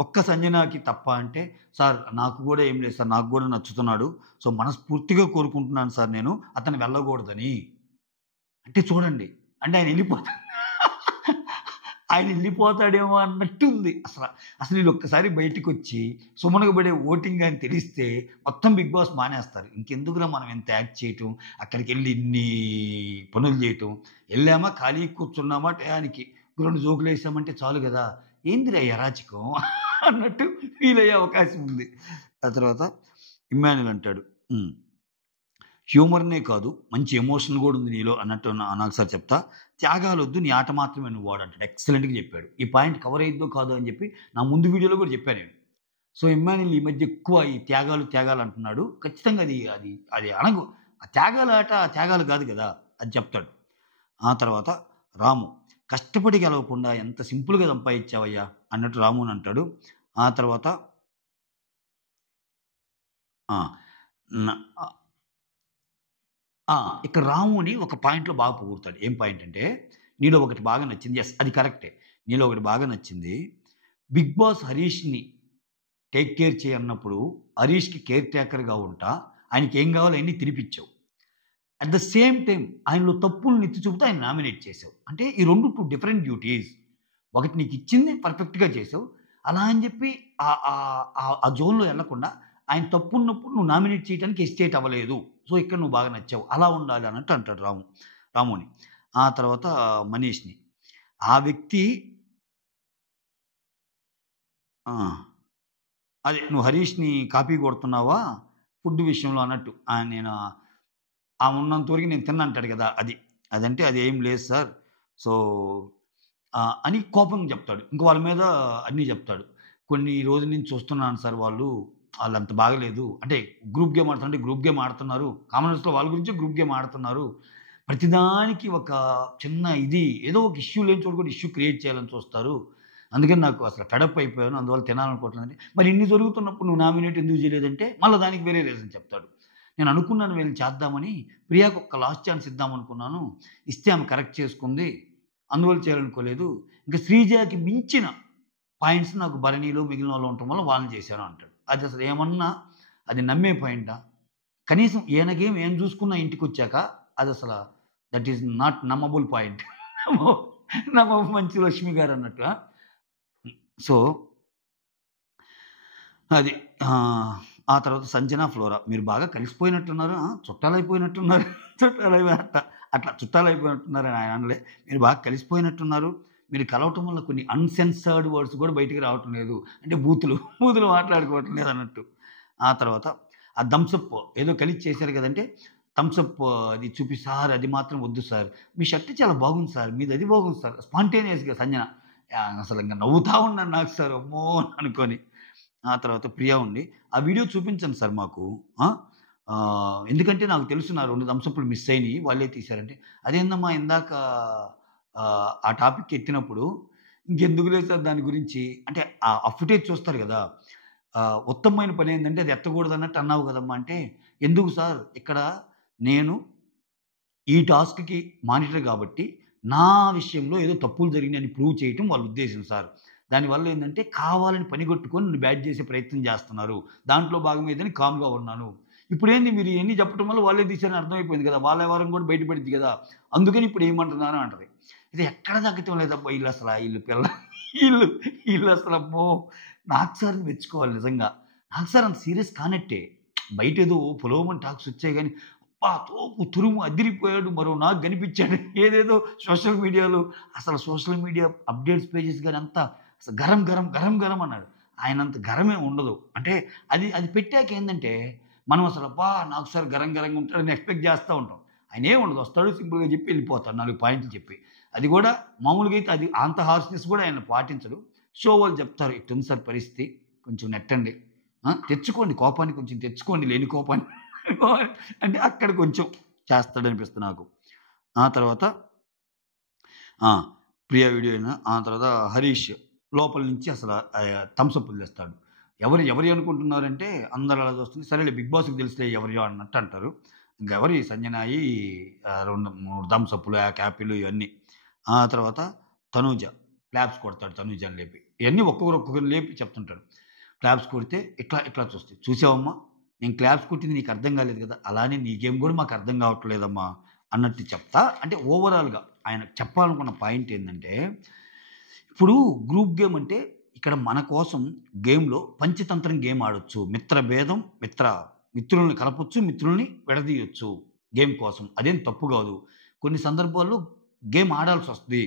ఒక్క సంజనకి తప్ప అంటే, సార్ నాకు గూడా ఏం లేదు సార్. నాకు గూడా నచ్చుతున్నాడు. సో, మనస్ఫూర్తిగా కోరుకుంటున్నాను సార్ నేను అతను వెళ్ళగూడదని. అంటే చూడండి. అంటే ఆయనెళ్ళిపోతాడేమో అన్నట్టుంది అసల. అసలు ఈళ్ళొక్కసారి బయటికొచ్చి సుమన్‌కి పడే ఓటింగ్ అని తెలిస్తే మొత్తం 'బిగ్ బాస్' మానేస్తారు. ఇంకెందుకురా మనం ఇంత యాక్ట్ చేయటం, అక్కడికెళ్ళి ఇన్ని పనులు జేయటం. ఎళ్ళామా ఖాళీగా కూర్చున్నామా టయానికి 2 జోకులేసామంటే చాలు గదా! ఏందిరా ఈ అరాచకం అన్నట్టు ఫీలయ్యే అవకాశం ఉంది. ఆ తర్వాత ఇమ్మాన్యుల్ అంటాడు. హ్మ్. హ్యూమర్‌నే కాదు, మంచి ఎమోషన్ గూడా ఉంది నీలో అన్నట్టు నాకు సార్ చెప్తా. త్యాగాలొద్దు నీ ఆట మాత్రమే నువ్వు వాడు అంటాడు. ఎక్సలెంట్‌గా చెప్పాడు. ఈ పాయింట్ కవర్ అయిద్దో కాదో అని చెప్పి నా ముందు వీడియోలో కూడా చెప్పా నేను. సో, ఇమ్మాన్యుల్ ఈ మధ్య ఎక్కువ ఈ త్యాగాలు అంటున్నాడు. ఖచ్చితంగా అది అది అది అణగు ఆ త్యాగాల ఆట ఆ త్యాగాలు కాదు గదా! అది చెప్తాడు. ఆ తర్వాత రాము కష్టపడి గెలవకుండా ఎంత సింపుల్‌గా సంపాదించావయ్యా అన్నట్టు రామునంటాడు. ఆ తర్వాత ఆ! న ఆ! ఇక్కడ రాముని ఒక పాయింట్‌లో బాగా పొగుడుతాడు. ఏం పాయింట్ అంటే, నీలో ఒకటి బాగా నచ్చింది. యెస్ అది కరెక్టే. నీలో ఒకటి బాగా నచ్చింది. 'బిగ్ బాస్' హరీష్‌ని టేక్ కేర్ చేయన్నప్పుడు హరీష్‌కి కేర్ టేకర్‌గా ఉంటా, ఆయనకేం కావాలో అయన్నీ తినిపిచ్చావు. అట్ ద సేమ్ టైమ్ ఆయనలో తప్పుల్ని ఎత్తి చూపుతూ ఆయన నామినేట్ చేసావు. అంటే ఈ 2 డిఫరెంట్ డ్యూటీస్. ఒకటి నీకిచ్చింది పర్ఫెక్ట్‌గా చేసావు. అలా అని చెప్పి ఆ జోన్‌లో ఎళ్ళకుండా ఆయన తప్పున్నప్పుడు నువ్వు నామినేట్ చేయడానికి హెసిటేట్ అవ్వలేదు. సో, ఇక్కడ నువ్వు బాగా నచ్చావు. అలా ఉండాలి అన్నట్టు అంటాడు రాముని. ఆ తర్వాత మనీష్‌ని. ఆ వ్యక్తి ఆ! అదే నువ్వు హరీష్‌ని కాపీ కొడుతున్నావా? ఫుడ్ విషయంలో అన్నట్టు. నేను ఉన్నంత వరకు నేను తిన్నంటాడు గదా! అది. అదంటే అదేం లేదు సార్. సో, అని కోపంగా జెప్తాడు. ఇంక వాళ్ళ మీద అన్నీ జెప్తాడు. కొన్ని రోజుల నుంచి చూస్తున్నాను సార్ ఆళ్ళంత బాగాలేదు. అంటే గ్రూప్ గేమ్ ఆడుతున్నారు. కామన్ హాౌస్‌లో వాళ్ళ గురించే గ్రూప్ గేమ్ ఆడుతున్నారు. ప్రతిదానికి ఒక చిన్న ఇది ఏదో ఒక ఇష్యూ లేని చోట కూడా ఇష్యూ క్రియేట్ చేయాలని చూస్తారు. అందుకని నాకు అసలు ఫెడప్ అయిపోయాను. అందువల్ల తినాలనుకోవట్లేదంటే, మరి ఇన్ని జరుగుతున్నప్పుడు నువ్వు నామినేట్ ఎందుకు చేయలేదంటే, మళ్ళా దానికి వేరే రీజన్ చెప్తాడు. నేను అనుకున్నాను వీళ్ళని చేద్దామని, ప్రియాకి ఒక్క లాస్ట్ ఛాన్స్ ఇద్దామనుకున్నాను. ఇస్తే ఆమె కరెక్ట్ చేసుకుంది. అందువల్ల చేయాలనుకోలేదు. ఇంకా శ్రీజకి మించిన పాయింట్స్ నాకు భరణిలో, మిగిలిన వాళ్ళు ఉండటం వల్ల వాళ్ళని చేశాను అంటాడు. అది అసలు ఏమన్నా అది నమ్మే పాయింటా? కనీసం ఈయన గేమ్ ఏం చూసుకున్నా ఇంటికొచ్చాక అదసల దట్ ఈస్ నాట్ నమ్మబుల్ పాయింట్. మంచి లక్ష్మి గారు అన్నట్టు. సో అది ఆ తర్వాత సంజన, ఫ్లోరా మీరు బాగా కలిసిపోయినట్టున్నారు. చుట్టాలైపోయినట్టున్నారు. అట్లా చుట్టాలైపోయినట్టున్నారు అని ఆయన అనలే. మీరు బాగా కలిసిపోయినట్టున్నారు. మీరు కలవటం వల్ల కొన్ని అన్సెన్సర్డ్ వర్డ్స్ కూడా బయటికి రావటం లేదు. అంటే బూతులు మాట్లాడుకోవటం లేదు అన్నట్టు. ఆ తర్వాత ఆ థమ్సప్ ఏదో కలిసి చేశారు కదంటే, థమ్సప్ అది చూపి, సార్ అది మాత్రం వద్దు సార్, మీ షర్ట్ చాలా బాగుంది సార్, మీది అది బాగుంది సార్, స్పాంటేనియస్గా సంజన. అసలు ఇంకా నవ్వుతా ఉన్నాను నాకు సార్, అమ్మో అనుకొని. ఆ తర్వాత ప్రియా ఉండి, ఆ వీడియో చూపించండి సార్ మాకు. ఎందుకంటే నాకు తెలుసు నా 2 థమ్సప్‌లు మిస్ అయినాయి. వాళ్ళే తీశారంటే, అదేందమ్మా ఇందాక ఆ టాపిక్ ఎత్తినప్పుడు ఇంకెందుకులే సార్ దాని గురించి అంటే ఆ ఫుటేజ్ చూస్తారు కదా! ఉత్తమమైన పనేందంటే అది ఎత్తకూడదన్నట్టు అన్నావు కదమ్మా అంటే, ఎందుకు సార్ ఇక్కడ నేను ఈ టాస్క్‌కి మానిటర్ కాబట్టి, నా విషయంలో ఏదో తప్పులు జరిగినాయని ప్రూవ్ చేయటం వాళ్ళ ఉద్దేశ్యం సార్. దానివల్ల ఏందంటే కావాలని పనిగట్టుకొని నన్ను బ్యాడ్ చేసే ప్రయత్నం చేస్తున్నారు. దాంట్లో భాగమే ఇదని కామ్‌గా ఉన్నాను. ఇప్పుడేంది మీరు ఇయన్నీ చెప్పటం వల్ల వాళ్ళే తీశారని అర్థమైపోయింది కదా! వాళ్ళ వ్యవహారం కూడా బయట పడిద్ది కదా! అందుకని ఇప్పుడు ఏయమంటున్నారు అంటది. ఇది ఎక్కడ తగ్గటం లేదబ్బా ఈళ్ళసల ఈళ్ళసలు అమ్మో! నాగ్ సార్‌ని మెచ్చుకోవాలి నిజంగా. నాగ్ సార్ అంత సీరియస్ కానట్టే. బయటేదో పొలోమని టాక్స్ వచ్చాయి గానీ, అబ్బా! తోపు తురుము అదిరిపోయాడు. మరో నాగ్ కనిపించాడు. ఏదేదో సోషల్ మీడియాలో అసలు సోషల్ మీడియా అప్డేట్స్ పేజెస్ గాని అంతా అసలు గరం, గరం, గరం, గరం అన్నాడు. ఆయనంత గరమేం ఉండదు. అంటే అది పెట్టాక ఏందంటే, మనం అసలు అబ్బా! నాగ్ సార్ గరం గరంగా ఉంటాడని ఎక్స్‌పెక్ట్ చేస్తా ఉంటాం. ఆయనేం ఉండదు. వస్తాడు సింపుల్‌గా చెప్పి వెళ్ళిపోతాడు. 4 పాయింట్లు చెప్పి. అది కూడా మామూలుగా అయితే అది అంత హార్ష్‌నెస్ కూడా ఆయన పాటించడు. షో వాళ్ళు చెప్తారు, "ఇట్టుంది సార్ పరిస్థితి. కొంచెం నెట్టండి. తెచ్చుకోండి కోపాన్ని కొంచెం తెచ్చుకోండి లేని కోపాన్ని." అంటే అక్కడ కొంచెం చేస్తాడనిపిస్తుంది నాకు. ఆ తర్వాత ఆ! ప్రియా వీడియో అయినా, ఆ తర్వాత హరీష్ లోపల నుంచి అసల థమ్సప్‌లు తెస్తాడు. ఎవరియి అనుకుంటున్నారంటే అందరూ అలా చూస్తుంది. సరేలే బిగ్ బాస్‌కి తెలుసులే ఎవరియో అన్నట్టు అంటారు. ఇంకెవరి సంజనాయి 2, 3 థమ్సప్‌లు, యాపిలు ఇవన్నీ. ఆ తర్వాత తనూజ క్లాప్స్ కొడతాడు తనూజని లేపి. ఇయన్నీ ఒక్కొక్కరిని లేపి చెప్తుంటాడు. క్లాప్స్ కొడితే ఇట్లా చూస్తది. "చూసావమ్మా నేను క్లాప్స్ కొట్టింది నీకు అర్థం కాలేదు కదా! అలానే నీ గేమ్ కూడా మాకు అర్థం కావట్లేదమ్మా" అన్నట్టు చెప్తా. అంటే ఓవరాల్‌గా ఆయన చెప్పాలనుకున్న పాయింట్ ఏందంటే, ఇప్పుడు గ్రూప్ గేమ్ అంటే ఇక్కడ మన కోసం గేమ్‌లో పంచతంత్రం గేమ్ ఆడొచ్చు. మిత్రభేదం మిత్రుల్ని కలపొచ్చు, మిత్రుల్ని విడదీయొచ్చు గేమ్ కోసం. అదేం తప్పు గాదు. కొన్ని సందర్భాల్లో గేమ్ ఆడాల్సొస్తది.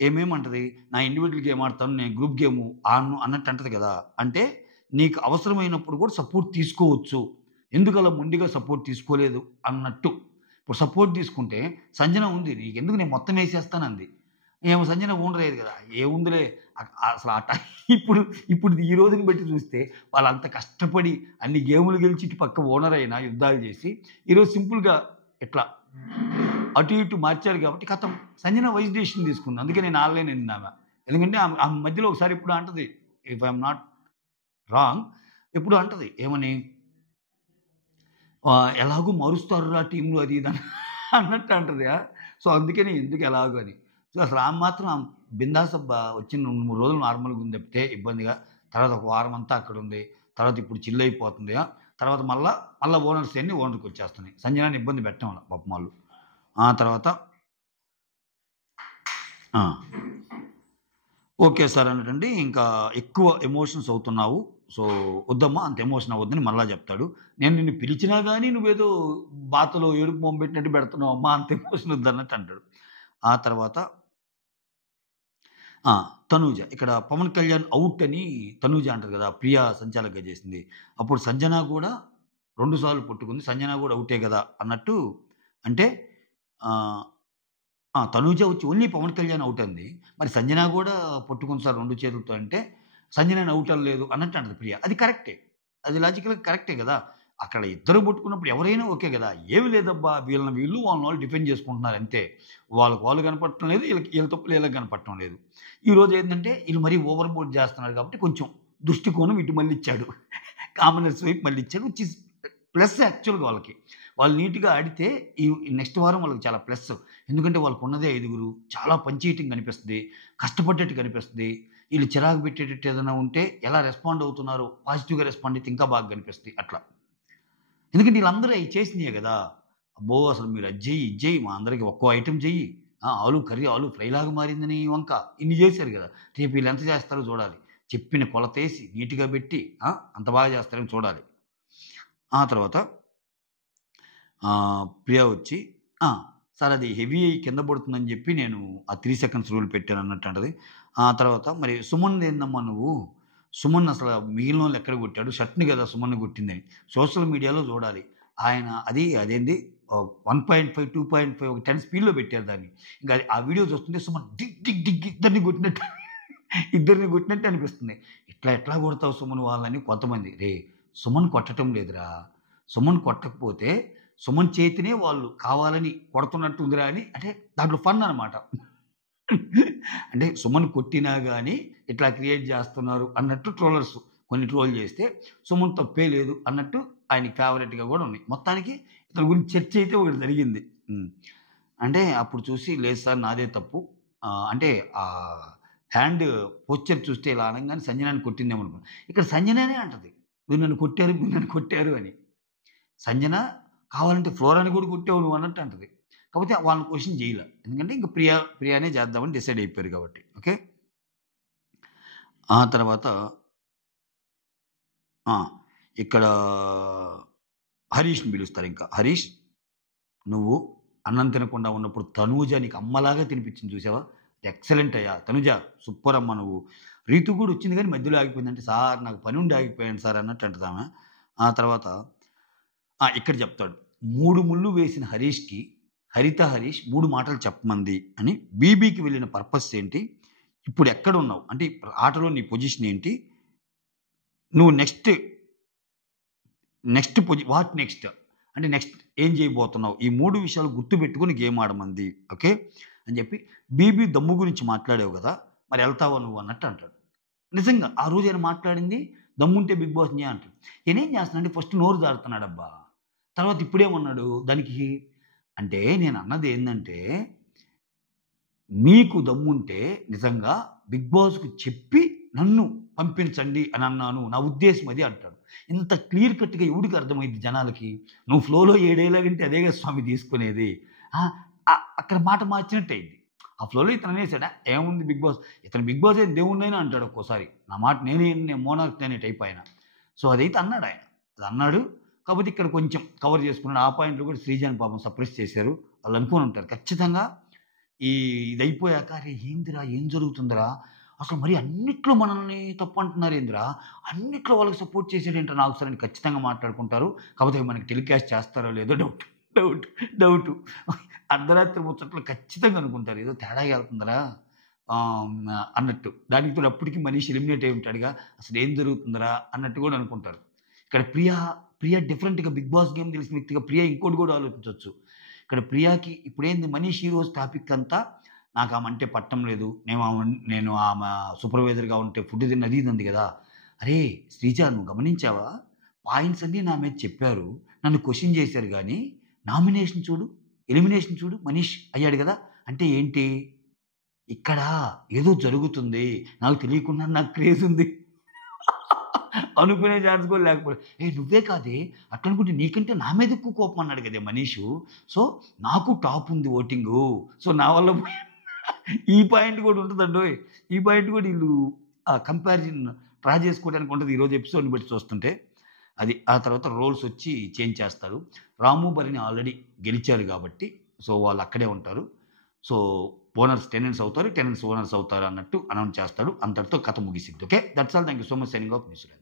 ఏమేమంటది, "నా ఇండివిడ్యువల్ గేమ్ ఆడతాను. నేను గ్రూప్ గేము ఆడను" అన్నట్టు అంటది గదా! అంటే నీకు అవసరమైనప్పుడు కూడా సపోర్ట్ తీసుకోవచ్చు. ఎందుకలా మొండిగా సపోర్ట్ తీసుకోలేదు అన్నట్టు. ఇప్పుడు సపోర్ట్ తీసుకుంటే సంజన ఉంది. "నీకెందుకు నేను మొత్తం ఏసేస్తానంది." ఏమో సంజన ఓనర్ అయ్యేది కదా! ఏముందిలే అసలు ఆ టైం ఇప్పుడు ఈ రోజుని బట్టి చూస్తే వాళ్ళంత కష్టపడి అన్ని గేములు గెలిచి ఇటు పక్క ఓనర్ అయినా యుద్ధాలు చేసి, ఈరోజు సింపుల్‌గా ఇట్లా అటు ఇటు మార్చారు కాబట్టి ఖతం. సంజన వైస్ డెసిషన్ తీసుకుంది. అందుకే నేను ఆడలేననిందామె. ఎందుకంటే ఆమె మధ్యలో ఒకసారి ఎప్పుడో అంటది. If I am not wrong ఎప్పుడో అంటది. ఏమని? ఎలాగో మారుస్తారురా టీమ్‌లు అది ఇది అన్నట్టు అంటది. సో, అందుకని ఎందుకు ఎలాగో అని. సో, అసలు ఆమె మాత్రం బిందాస్ అబ్బా! వచ్చిన 2, 3 రోజులు నార్మల్‌గా ఉంది తప్పితే ఇబ్బందిగా. తర్వాత ఒక వారం అంతా అక్కడుంది. తర్వాత ఇప్పుడు చిల్ అయిపోతుంది. తర్వాత మళ్ళా ఓనర్స్ అన్నీ ఓనర్‌కొచ్చేస్తున్నాయి. సంజనాని ఇబ్బంది పెట్టంలా పాపం ఆళ్ళు. ఆ తర్వాత ఆ! ఓకే సార్ అన్నట్టండి. ఇంకా ఎక్కువ ఎమోషన్స్ అవుతున్నావు. సో, వద్దమ్మా అంత ఎమోషన్ అవ్వద్దని మళ్ళా చెప్తాడు. నేను నిన్ను పిలిచినా గాని నువ్వేదో బాతలో ఏడుపు మొహం పెట్టినట్టు పెడుతున్నావమ్మా అంత ఎమోషన్ వద్దన్నట్టు అంటాడు. ఆ తర్వాత ఆ! తనూజ. ఇక్కడ పవన్ కళ్యాణ్ ఔట్ అని తనూజ అంటది కదా! ప్రియా సంచాలకుగా చేసింది. అప్పుడు సంజన గూడా 2 సార్లు పట్టుకుంది. సంజన గూడా ఔటే గదా! అన్నట్టు అంటే ఆహ్, ఆ! తనూజ వచ్చి ఓన్లీ పవన్ కళ్యాణ్ ఔట్ అంది. మరి సంజన గూడా పట్టుకుంది సార్ 2 చేతులతో అంటే, సంజనని ఔట్ అనలేదు అన్నట్టు అంటది ప్రియ. అది కరెక్టే. అది లాజికల్‌గా కరెక్టే గదా! అక్కడ ఇద్దరు పుట్టుకున్నప్పుడు ఎవరైనా ఓకే కదా! ఏమి లేదబ్బా! వీళ్ళని వీళ్ళు వాళ్ళని వాళ్ళు డిఫెండ్ చేసుకుంటున్నారు అంతే. వాళ్ళకి వాళ్ళు కనపడటం లేదు. ఈళ్ళ తప్పులు ఈళ్ళకి కనపడటం లేదు. ఈరోజు ఏందంటే ఈళ్ళు మరీ ఓవర్ బోర్డ్ చేస్తున్నారు కాబట్టి కొంచెం దృష్టికోణం ఇటు మళ్ళిచ్చాడు. కామనర్స్ వైపు మళ్ళిచ్చాడు. విచ్ ఈస్ ప్లస్ యాక్చువల్‌గా వాళ్ళకి. వాళ్ళు నీట్‌గా ఆడితే ఈ నెక్స్ట్ వారం వాళ్ళకి చాలా ప్లస్. ఎందుకంటే వాళ్ళకున్నదే ఐదుగురు. చాలా పని చేయటం కనిపిస్తది. కష్టపడ్డట్టు కనిపిస్తది. ఈళ్ళు చిరాకు పెట్టేటట్టు ఏదైనా ఉంటే ఎలా రెస్పాండ్ అవుతున్నారో పాజిటివ్‌గా రెస్పాండ్ అయితే ఇంకా బాగా కనిపిస్తది అట్లా. ఎందుకంటే ఈళ్ళందరూ అయి చేసినయే గదా! అబ్బో! అసలు మీరు అది జెయ్యి, ఇది జెయ్యి మా అందరికి ఒక్కో ఐటెమ్ జెయ్యి. ఆలు కర్రీ ఆలు ఫ్రైలాగా మారింది నీ వంక. ఇన్ని జేశారు గదా! రేపు ఈళ్ళెంత చేస్తారో చూడాలి. చెప్పిన కొలతేసి నీట్‌గా బెట్టి అంత బాగా చేస్తారని చూడాలి. ఆ తర్వాత ప్రియా వచ్చి ఆ! సార్ అది హెవీ అయ్యి కింద పడుతుందని జెప్పి నేను ఆ 3 సెకండ్స్ రూల్ పెట్టానన్నట్టు అంటది. ఆ తర్వాత మరి సుమన్‌దేందమ్మా నువ్వు? సుమన్ అసల మిగిలినోళ్ళు ఎక్కడ కొట్టాడు? షర్ట్‌ని గదా సుమన్‌ని కొట్టిందని. సోషల్ మీడియాలో జూడాలి. ఆయన అదేంది 1.5, 2.5 ఒక 10 స్పీడ్‌లో పెట్టారు దాన్ని. ఇంక అది ఆ వీడియో చూస్తుంటే సుమన్ డిగ్ డిగ్ డిగ్ ఇద్దరిని కొట్టినట్టు అనిపిస్తుంది. ఇట్లా ఎట్లా కొడతావు సుమన్ వాళ్ళని కొంతమంది. రేయ్! సుమన్ కొట్టటం లేదురా! సుమన్ కొట్టకపోతే సుమన్ చేతినే వాళ్ళు కావాలని కొడుతున్నట్టుందిరా అని అంటే దాంట్లో ఫన్ అనమాట. అంటే సుమన్ కొట్టినా గాని ఇట్లా క్రియేట్ జేస్తున్నారు అన్నట్టు ట్రోలర్స్ కొన్ని ట్రోల్ జేస్తే, సుమన్ తప్పే లేదు అన్నట్టు ఆయనకి ఫేవరెట్‌గా గూడా ఉన్నాయి. మొత్తానికి ఇతని గురించి చర్చ అయితే ఒకటి జరిగింది. హ్మ్. అంటే అప్పుడు చూసి లేదు సార్ నాదే తప్పు. అంటే హ్యాండ్ పోస్చర్ చూస్తే ఇలా అనంగానే సంజనాని కొట్టిందేమో అనుకున్నా. ఇక్కడ సంజననే అంటది. మీరు నన్ను కొట్టారు అని. సంజన కావాలంటే ఫ్లోరాని గూడా కొట్టావు నువ్వు అన్నట్టు అంటది. కాపోతే వాళ్ళని క్వెషన్ జేయల. ఎందుకంటే ఇంక ప్రియానే చేద్దామని డిసైడ్ అయిపోయారు కాబట్టి. ఓకే. ఆ తర్వాత ఆ! ఇక్కడ హరీష్‌ని పిలుస్తారింక. హరీష్ నువ్వు అన్నం తినకుండా ఉన్నప్పుడు తనూజ నీకు అమ్మలాగా తినిపించింది చూసావా? ఎక్సలెంట్ అయ్యా! తనుజ సూపర్ అమ్మ నువ్వు. రీతు కూడా వచ్చింది గానీ మధ్యలో ఆగిపోయిందంటే, సార్ నాకు పనుండి ఆగిపోయాను సార్ అన్నట్టు అంటదామె. ఆ తర్వాత ఇక్కడ చెప్తాడు. 3 ముళ్ళు వేసిన హరీష్‌కి హరిత హరీష్ 3 మాటలు చెప్పమంది అని బీబీకి వెళ్ళిన పర్పస్ ఏంటి? ఇప్పుడు ఎక్కడున్నావు? అంటే ఆటలో నీ పొజిషన్ ఏంటి? నువ్వు వాట్ నెక్స్ట్? అంటే నెక్స్ట్ ఏం చేయబోతున్నావు? ఈ 3 విషయాలు గుర్తుపెట్టుకొని గేమ్ ఆడమంది. ఓకే. అని చెప్పి బీబీ దమ్ము గురించి మాట్లాడావు గదా! మరి ఎళ్తావా నువ్వు అన్నట్టు అంటాడు. నిజంగా ఆ రోజు ఆయన మాట్లాడింది దమ్ముంటే బిగ్ బాస్‌ని అంటాడు. ఈయనేం చేస్తున్నాడంటే ఫస్ట్ నోరు జారుతున్నాడబ్బా! తర్వాత ఇప్పుడేమన్నాడు దానికి అంటే నేనన్నదేందంటే మీకు దమ్ముంటే నిజంగా బిగ్ బాస్‌కి చెప్పి నన్ను పంపించండి అని అన్నాను. నా ఉద్దేశ్యం అది అంటాడు. ఇంత క్లియర్ కట్‌గా ఎవడికి అర్థమైద్ది జనాలకి? నువ్వు ఫ్లోలో 7 డైలాగుంటే అదేగా స్వామి తీసుకునేది. ఆ! అక్కడ మాట మార్చినట్టయింది. ఆ ఫ్లోలో ఇతను అనేసాడా ఏముంది బిగ్ బాస్ ఇతను బిగ్ బాస్ అయితే దేవుడినైనా అంటాడు ఒక్కోసారి. నా మాట నేను మోనార్క్‌ని అనే టైప్ ఆయన. సో, అదైతే అన్నాడాయన. అది అన్నాడు. కాపోతే ఇక్కడ కొంచెం కవర్ చేసుకున్నాడు. ఆ పాయింట్‌లో కూడా శ్రీజాని పాపం సప్రెస్ చేశారు. వాళ్ళు అనుకోని ఉంటారు. ఖచ్చితంగా ఈ ఇదయిపోయాక అరే! ఏందిరా? ఏం జరుగుతుందిరా? అసలు మరి అన్నిట్లో మనల్ని తప్పంటున్నారేందిరా? అన్నిట్లో వాళ్ళకి సపోర్ట్ చేసాడేంట్రా నాగ్ సార్ అని ఖచ్చితంగా మాట్లాడుకుంటారు. కాపోతే మనకి టెలికాస్ట్ చేస్తారో లేదో డౌట్. డౌటు. అర్ధరాత్రి ముచ్చట్లు ఖచ్చితంగా అనుకుంటారు. ఏదో తేడాగా ఎళ్తుందిరా అన్నట్టు. దానికి తోడు అప్పటికి మనీష్ ఎలిమినేట్ అయ్యి ఉంటాడుగా. అసలేం జరుగుతుందిరా? అన్నట్టు కూడా అనుకుంటారు. ఇక్కడ ప్రియ డిఫరెంట్‌గా 'బిగ్ బాస్' గేమ్ తెలిసిన వ్యక్తిగా ప్రియ ఇంకోటి కూడా ఆలోచించొచ్చు. ఇక్కడ ప్రియాకి ఇప్పుడేంది మనీష్ ఈరోజు టాపిక్ అంతా నాకామంటే పట్టం లేదు. నేను ఆమె సూపర్వైజర్‌గా ఉంటే ఫుడ్ తిన్న అది ఇది ఉంది గదా! అరేయ్! శ్రీజ నువ్వు గమనించావా? పాయింట్స్ అన్నీ నా మీద చెప్పారు. నన్ను క్వెషన్ చేశారు గానీ, నామినేషన్ చూడు, ఎలిమినేషన్ చూడు మనీష్ అయ్యాడు గదా! అంటే ఏంటి? ఇక్కడ ఏదో జరుగుతుంది. నాకు తెలియకుండానే నాకు క్రేజ్ ఉంది. అనుకునే ఛాన్స్ కూడా లేకపోలే. నువ్వే కాదే అట్లనుకుంటే నీకంటే నా మీద ఎక్కువ కోపం అన్నాడు కదే మనీషు. సో, నాకు టాప్ ఉంది ఓటింగు. సో, నా వల్ల ఈ పాయింట్ కూడా ఉంటదండోయ్. ఈ పాయింట్ కూడా ఈళ్ళు కంపారిజన్ డ్రా చేసుకోవడానికి ఉంటది ఈరోజు ఎపిసోడ్‌ని బట్టి చూస్తుంటే. అది. ఆ తర్వాత రోల్స్ వచ్చి చేంజ్ చేస్తారు. రాము, భరణి ఆల్రెడీ గెలిచారు గాబట్టి, సో, వాళ్ళు అక్కడే ఉంటారు. సో, ఓనర్స్ టెనెంట్స్ అవుతారు. టెనెంట్స్ ఓనర్స్ అవుతారు అన్నట్టు అనౌన్స్ చేస్తాడు. అంతటితో కథ ముగిసిద్ది. Okay. That's all. Thank you so much. Signing off. మీ సురేంద్ర.